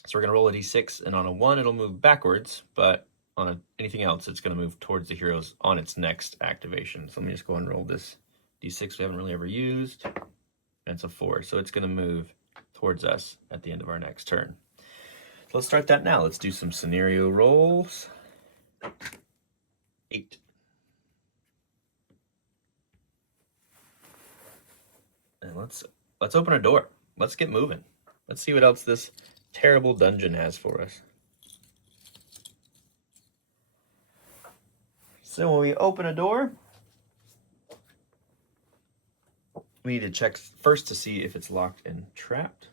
so we're gonna roll a d6, and on a 1 it'll move backwards, but on anything else it's gonna move towards the heroes on its next activation. So let me just go ahead and roll this d6 we haven't really ever used, and it's a 4, so it's gonna move towards us at the end of our next turn. So let's start that now. Let's do some scenario rolls. 8. And let's open a door. Let's get moving. Let's see what else this terrible dungeon has for us. So when we open a door, we need to check first to see if it's locked and trapped.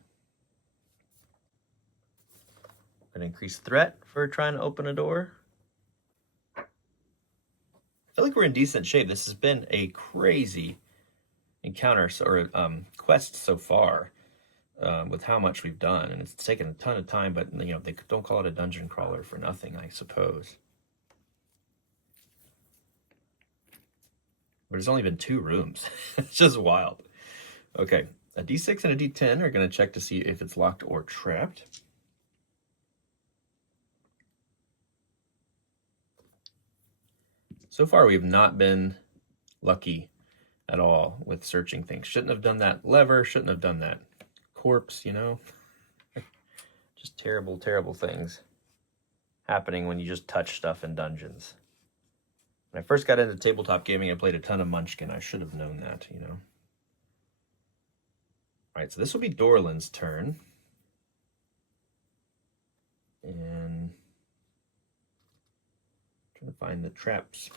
An increased threat for trying to open a door. I feel like we're in decent shape. This has been a crazy encounter or quest so far with how much we've done, and it's taken a ton of time. But you know, they don't call it a dungeon crawler for nothing, I suppose. But it's only been 2 rooms. It's just wild. Okay, a d6 and a d10 are going to check to see if it's locked or trapped. So far, we have not been lucky at all with searching things. Shouldn't have done that lever, shouldn't have done that corpse, you know? Just terrible, terrible things happening when you just touch stuff in dungeons. When I first got into tabletop gaming, I played a ton of Munchkin. I should have known that, you know? All right, so this will be Dorlan's turn. And trying to find the traps.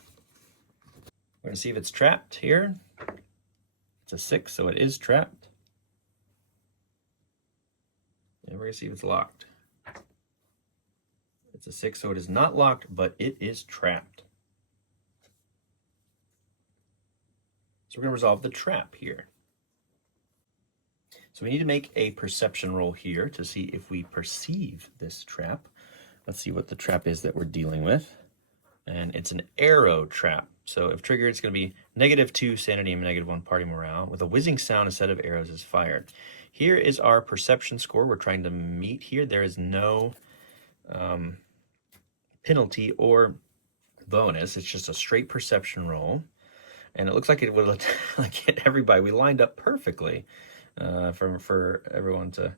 We're going to see if it's trapped here. It's a 6, so it is trapped. And we're going to see if it's locked. It's a 6, so it is not locked, but it is trapped. So we're going to resolve the trap here. So we need to make a perception roll here to see if we perceive this trap. Let's see what the trap is that we're dealing with. And it's an arrow trap. So if triggered, it's going to be -2 sanity and -1 party morale. With a whizzing sound, a set of arrows is fired. Here is our perception score we're trying to meet here. There is no penalty or bonus. It's just a straight perception roll. And it looks like it would like hit everybody. We lined up perfectly for everyone to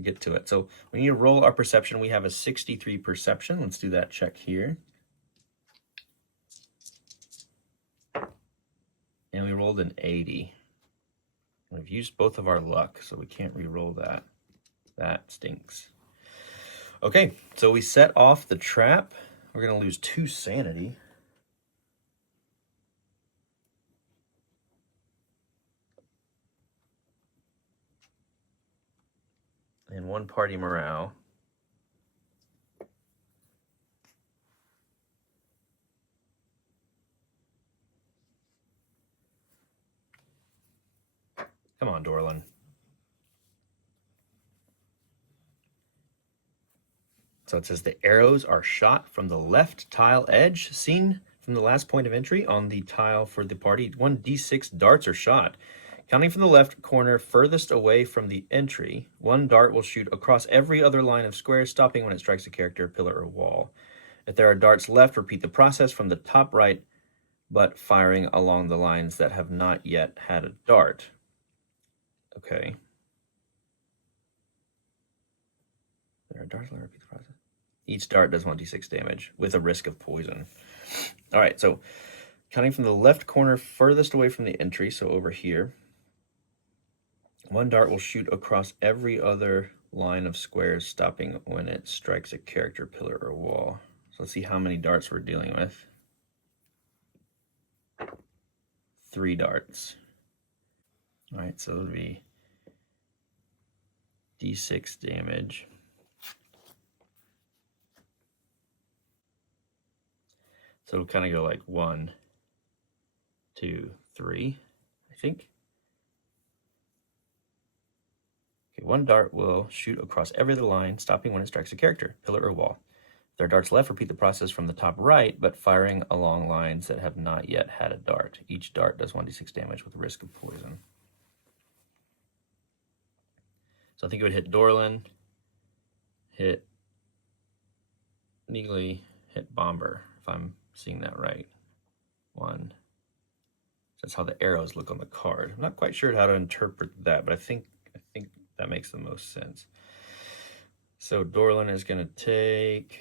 get to it. So we need to roll our perception. We have a 63 perception. Let's do that check here. And we rolled an 80. We've used both of our luck, so we can't re-roll that. That stinks. Okay, so we set off the trap. We're going to lose 2 sanity. And 1 party morale. Come on, Dorlan. So it says the arrows are shot from the left tile edge, seen from the last point of entry on the tile for the party. 1d6 darts are shot. Counting from the left corner furthest away from the entry, 1 dart will shoot across every other line of squares, stopping when it strikes a character, pillar, or wall. If there are darts left, repeat the process from the top right, but firing along the lines that have not yet had a dart. Okay. There are darts left, repeat the process. Each dart does 1d6 damage with a risk of poison. All right, so counting from the left corner furthest away from the entry, so over here, 1 dart will shoot across every other line of squares, stopping when it strikes a character, pillar, or wall. So let's see how many darts we're dealing with. 3 darts. All right, so it would be d6 damage. So it'll kind of go like 1, 2, 3, I think. Okay, one dart will shoot across every other line, stopping when it strikes a character, pillar, or wall. If there are darts left, repeat the process from the top right, but firing along lines that have not yet had a dart. Each dart does 1d6 damage with risk of poison. So I think it would hit Doran, hit Neely, hit Bomber, if I'm seeing that right. 1. That's how the arrows look on the card. I'm not quite sure how to interpret that, but I think that makes the most sense. So Doran is going to take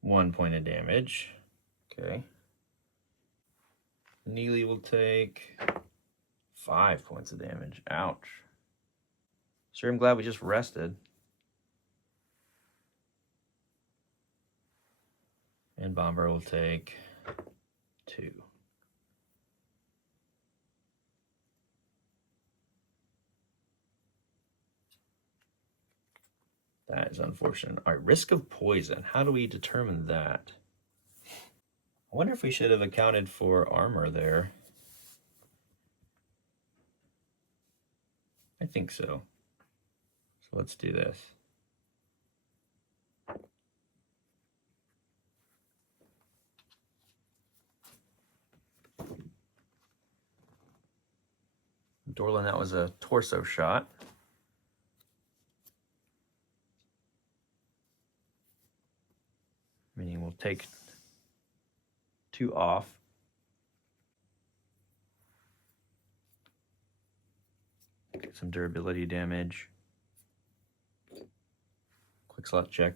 1 point of damage. Okay. Neely will take 5 points of damage. Ouch. Sure, I'm glad we just rested. And Bomber will take 2. That is unfortunate. All right, risk of poison. How do we determine that? I wonder if we should have accounted for armor there. I think so. So let's do this. Doran, that was a torso shot. Meaning we'll take 2 off. Get some durability damage. Quick slot check.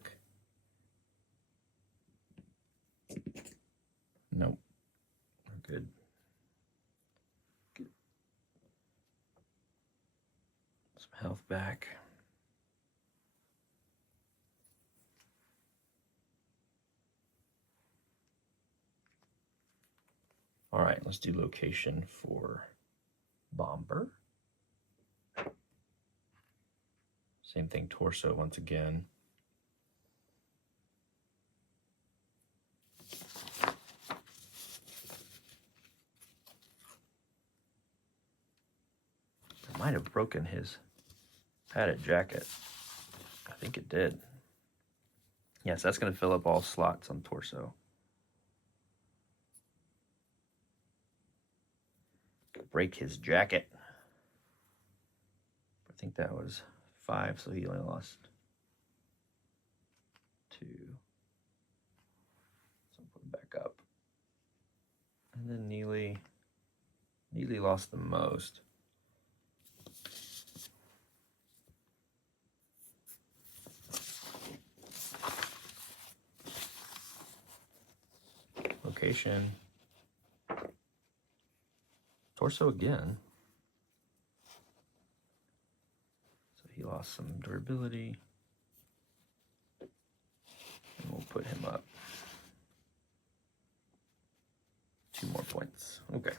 Nope. We're good. Get some health back. All right, let's do location for Bomber. Same thing, torso once again. It might have broken his padded jacket. I think it did. Yes, that's going to fill up all slots on torso. Break his jacket. I think that was 5, so he only lost 2. So put him back up. And then Neely lost the most. Location. Torso again. So he lost some durability. And we'll put him up. 2 more points. Okay.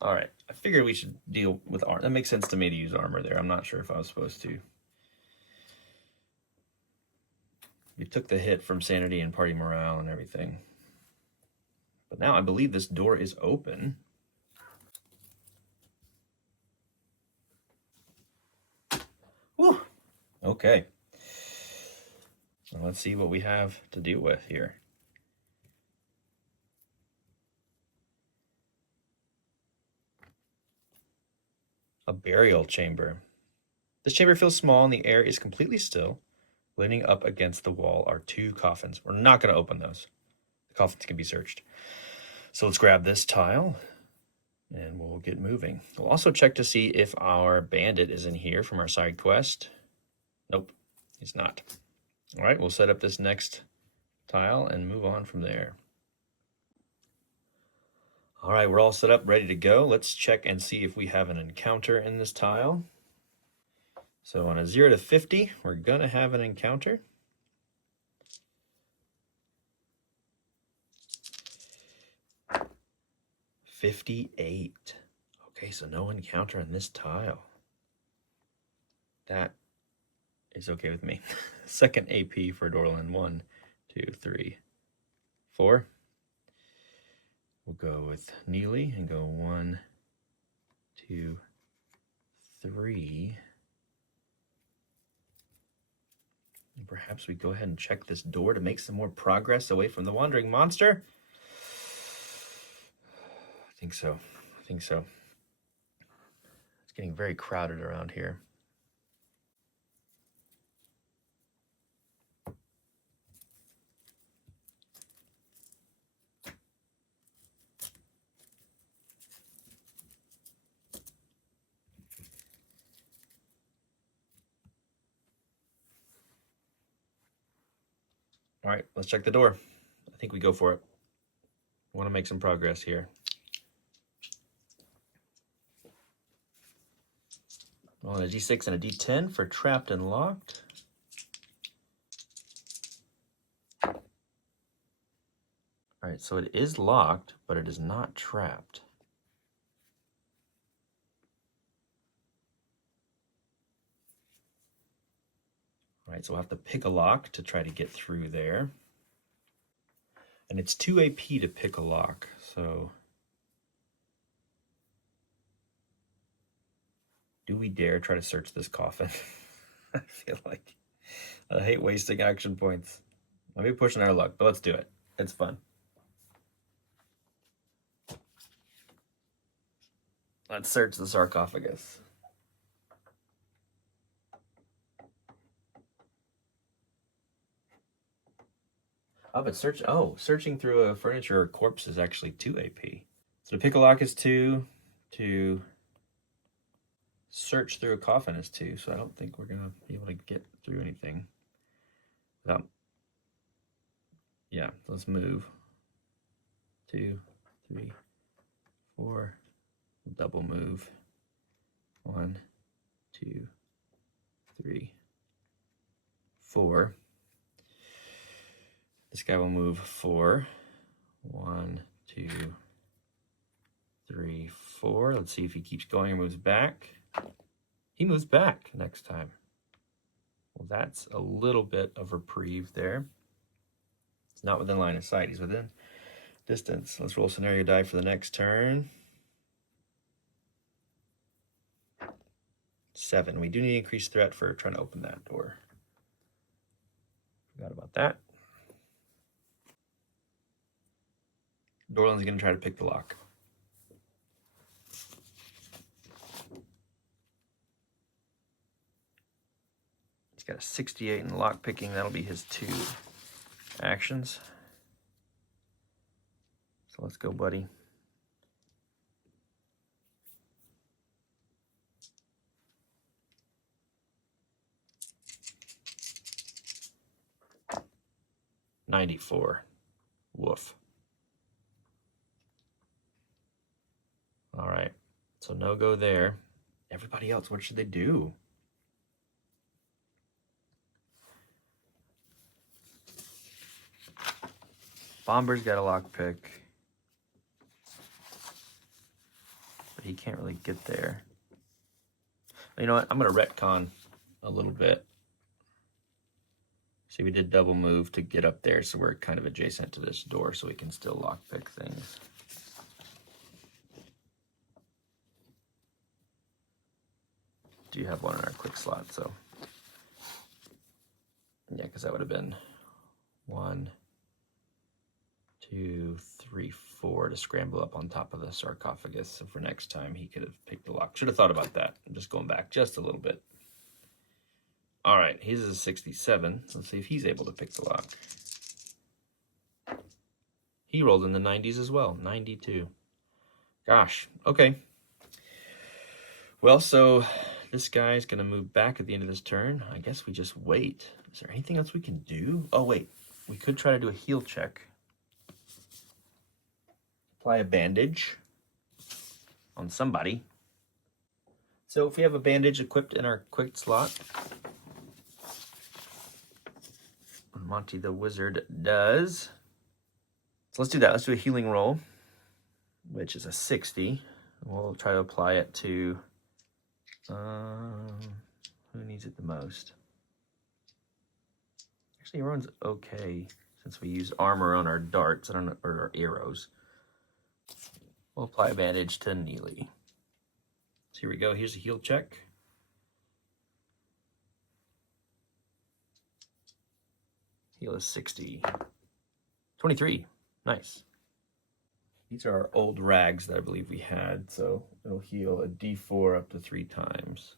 All right. I figured we should deal with armor. That makes sense to me to use armor there. I'm not sure if I was supposed to. We took the hit from sanity and party morale and everything. But now I believe this door is open. Whew. Okay. Well, let's see what we have to deal with here. A burial chamber. This chamber feels small and the air is completely still. Leaning up against the wall are 2 coffins. We're not going to open those. The coffins can be searched. So let's grab this tile and we'll get moving. We'll also check to see if our bandit is in here from our side quest. Nope, he's not. All right, we'll set up this next tile and move on from there. All right, we're all set up, ready to go. Let's check and see if we have an encounter in this tile. So on a 0 to 50, we're going to have an encounter. $58. Okay, so no encounter in this tile. That is okay with me. Second AP for Doran. 1, 2, 3, 4. We'll go with Neely and go 1, 2, 3. And perhaps we go ahead and check this door to make some more progress away from the wandering monster. I think so. It's getting very crowded around here. All right, let's check the door. I think we go for it. I want to make some progress here. Rolling a D6 and a D10 for trapped and locked. All right, so it is locked, but it is not trapped. All right, so we'll have to pick a lock to try to get through there. And it's 2 AP to pick a lock, so... Do we dare try to search this coffin? I feel like I hate wasting action points. Maybe pushing our luck, but let's do it. It's fun. Let's search the sarcophagus. Oh, but searching through a furniture or corpse is actually 2 AP. So to pick a lock is 2. To search through a coffin is 2. So I don't think we're gonna be able to get through anything without. Yeah, let's move. 2, 3, 4. Double move. 1, 2, 3, 4. This guy will move 4. 1, 2, 3, 4. Let's see if he keeps going or moves back. He moves back next time. Well, that's a little bit of reprieve there. It's not within line of sight. He's within distance. Let's roll scenario die for the next turn. 7. We do need increased threat for trying to open that door. Forgot about that. Doran's going to try to pick the lock. He's got a 68 in lock picking. That'll be his 2 actions. So let's go, buddy. $94. Woof. All right, so no go there. Everybody else, what should they do? Bomber's got a lockpick, but he can't really get there. You know what? I'm going to retcon a little bit. See, we did double move to get up there, so we're kind of adjacent to this door, so we can still lockpick things. Do have one in our quick slot, so yeah, because that would have been 1, 2, 3, 4 to scramble up on top of the sarcophagus. So for next time, he could have picked the lock. Should have thought about that. I'm just going back just a little bit. All right, his is a 67. So let's see if he's able to pick the lock. He rolled in the 90s as well, 92. Gosh, okay. Well, so this guy's going to move back at the end of this turn. I guess we just wait. Is there anything else we can do? Oh, wait. We could try to do a heal check. Apply a bandage on somebody. So if we have a bandage equipped in our quick slot, Monty the Wizard does. So let's do that. Let's do a healing roll, which is a 60. We'll try to apply it to... who needs it the most? Actually, everyone's okay since we used armor on our darts, I don't know, or our arrows. We'll apply a bandage to Neely. So here we go. Here's a heal check. Heal is 60. 23. Nice. These are our old rags that I believe we had, so it'll heal a D4 up to 3 times.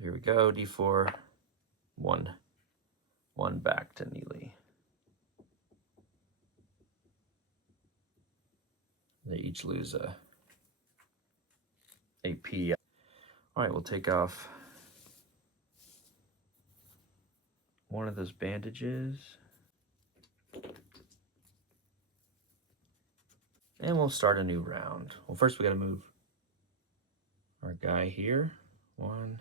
Here we go, D4, 1. 1 back to Neely. They each lose a AP. All right, we'll take off one of those bandages. And we'll start a new round. Well, first we gotta move our guy here. 1,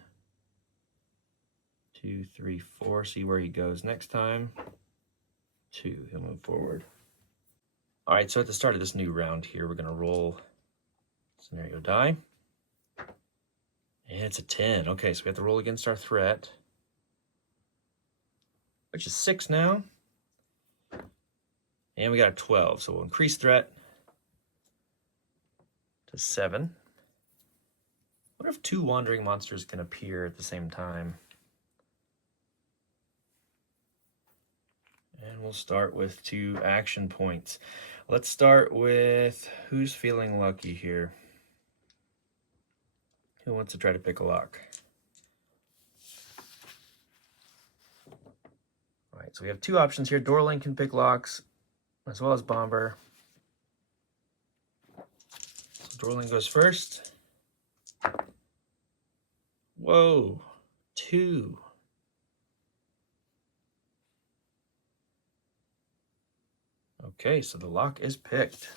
2, 3, 4. See where he goes next time. 2, he'll move forward. All right, so at the start of this new round here, we're gonna roll scenario die. And it's a 10. Okay, so we have to roll against our threat, which is 6 now. And we got a 12, so we'll increase threat to 7. What if 2 wandering monsters can appear at the same time? And we'll start with 2 action points. Let's start with who's feeling lucky here. Who wants to try to pick a lock? All right, so we have 2 options here. Doran can pick locks, as well as Bomber. So Doran goes first. Whoa, 2. Okay, so the lock is picked.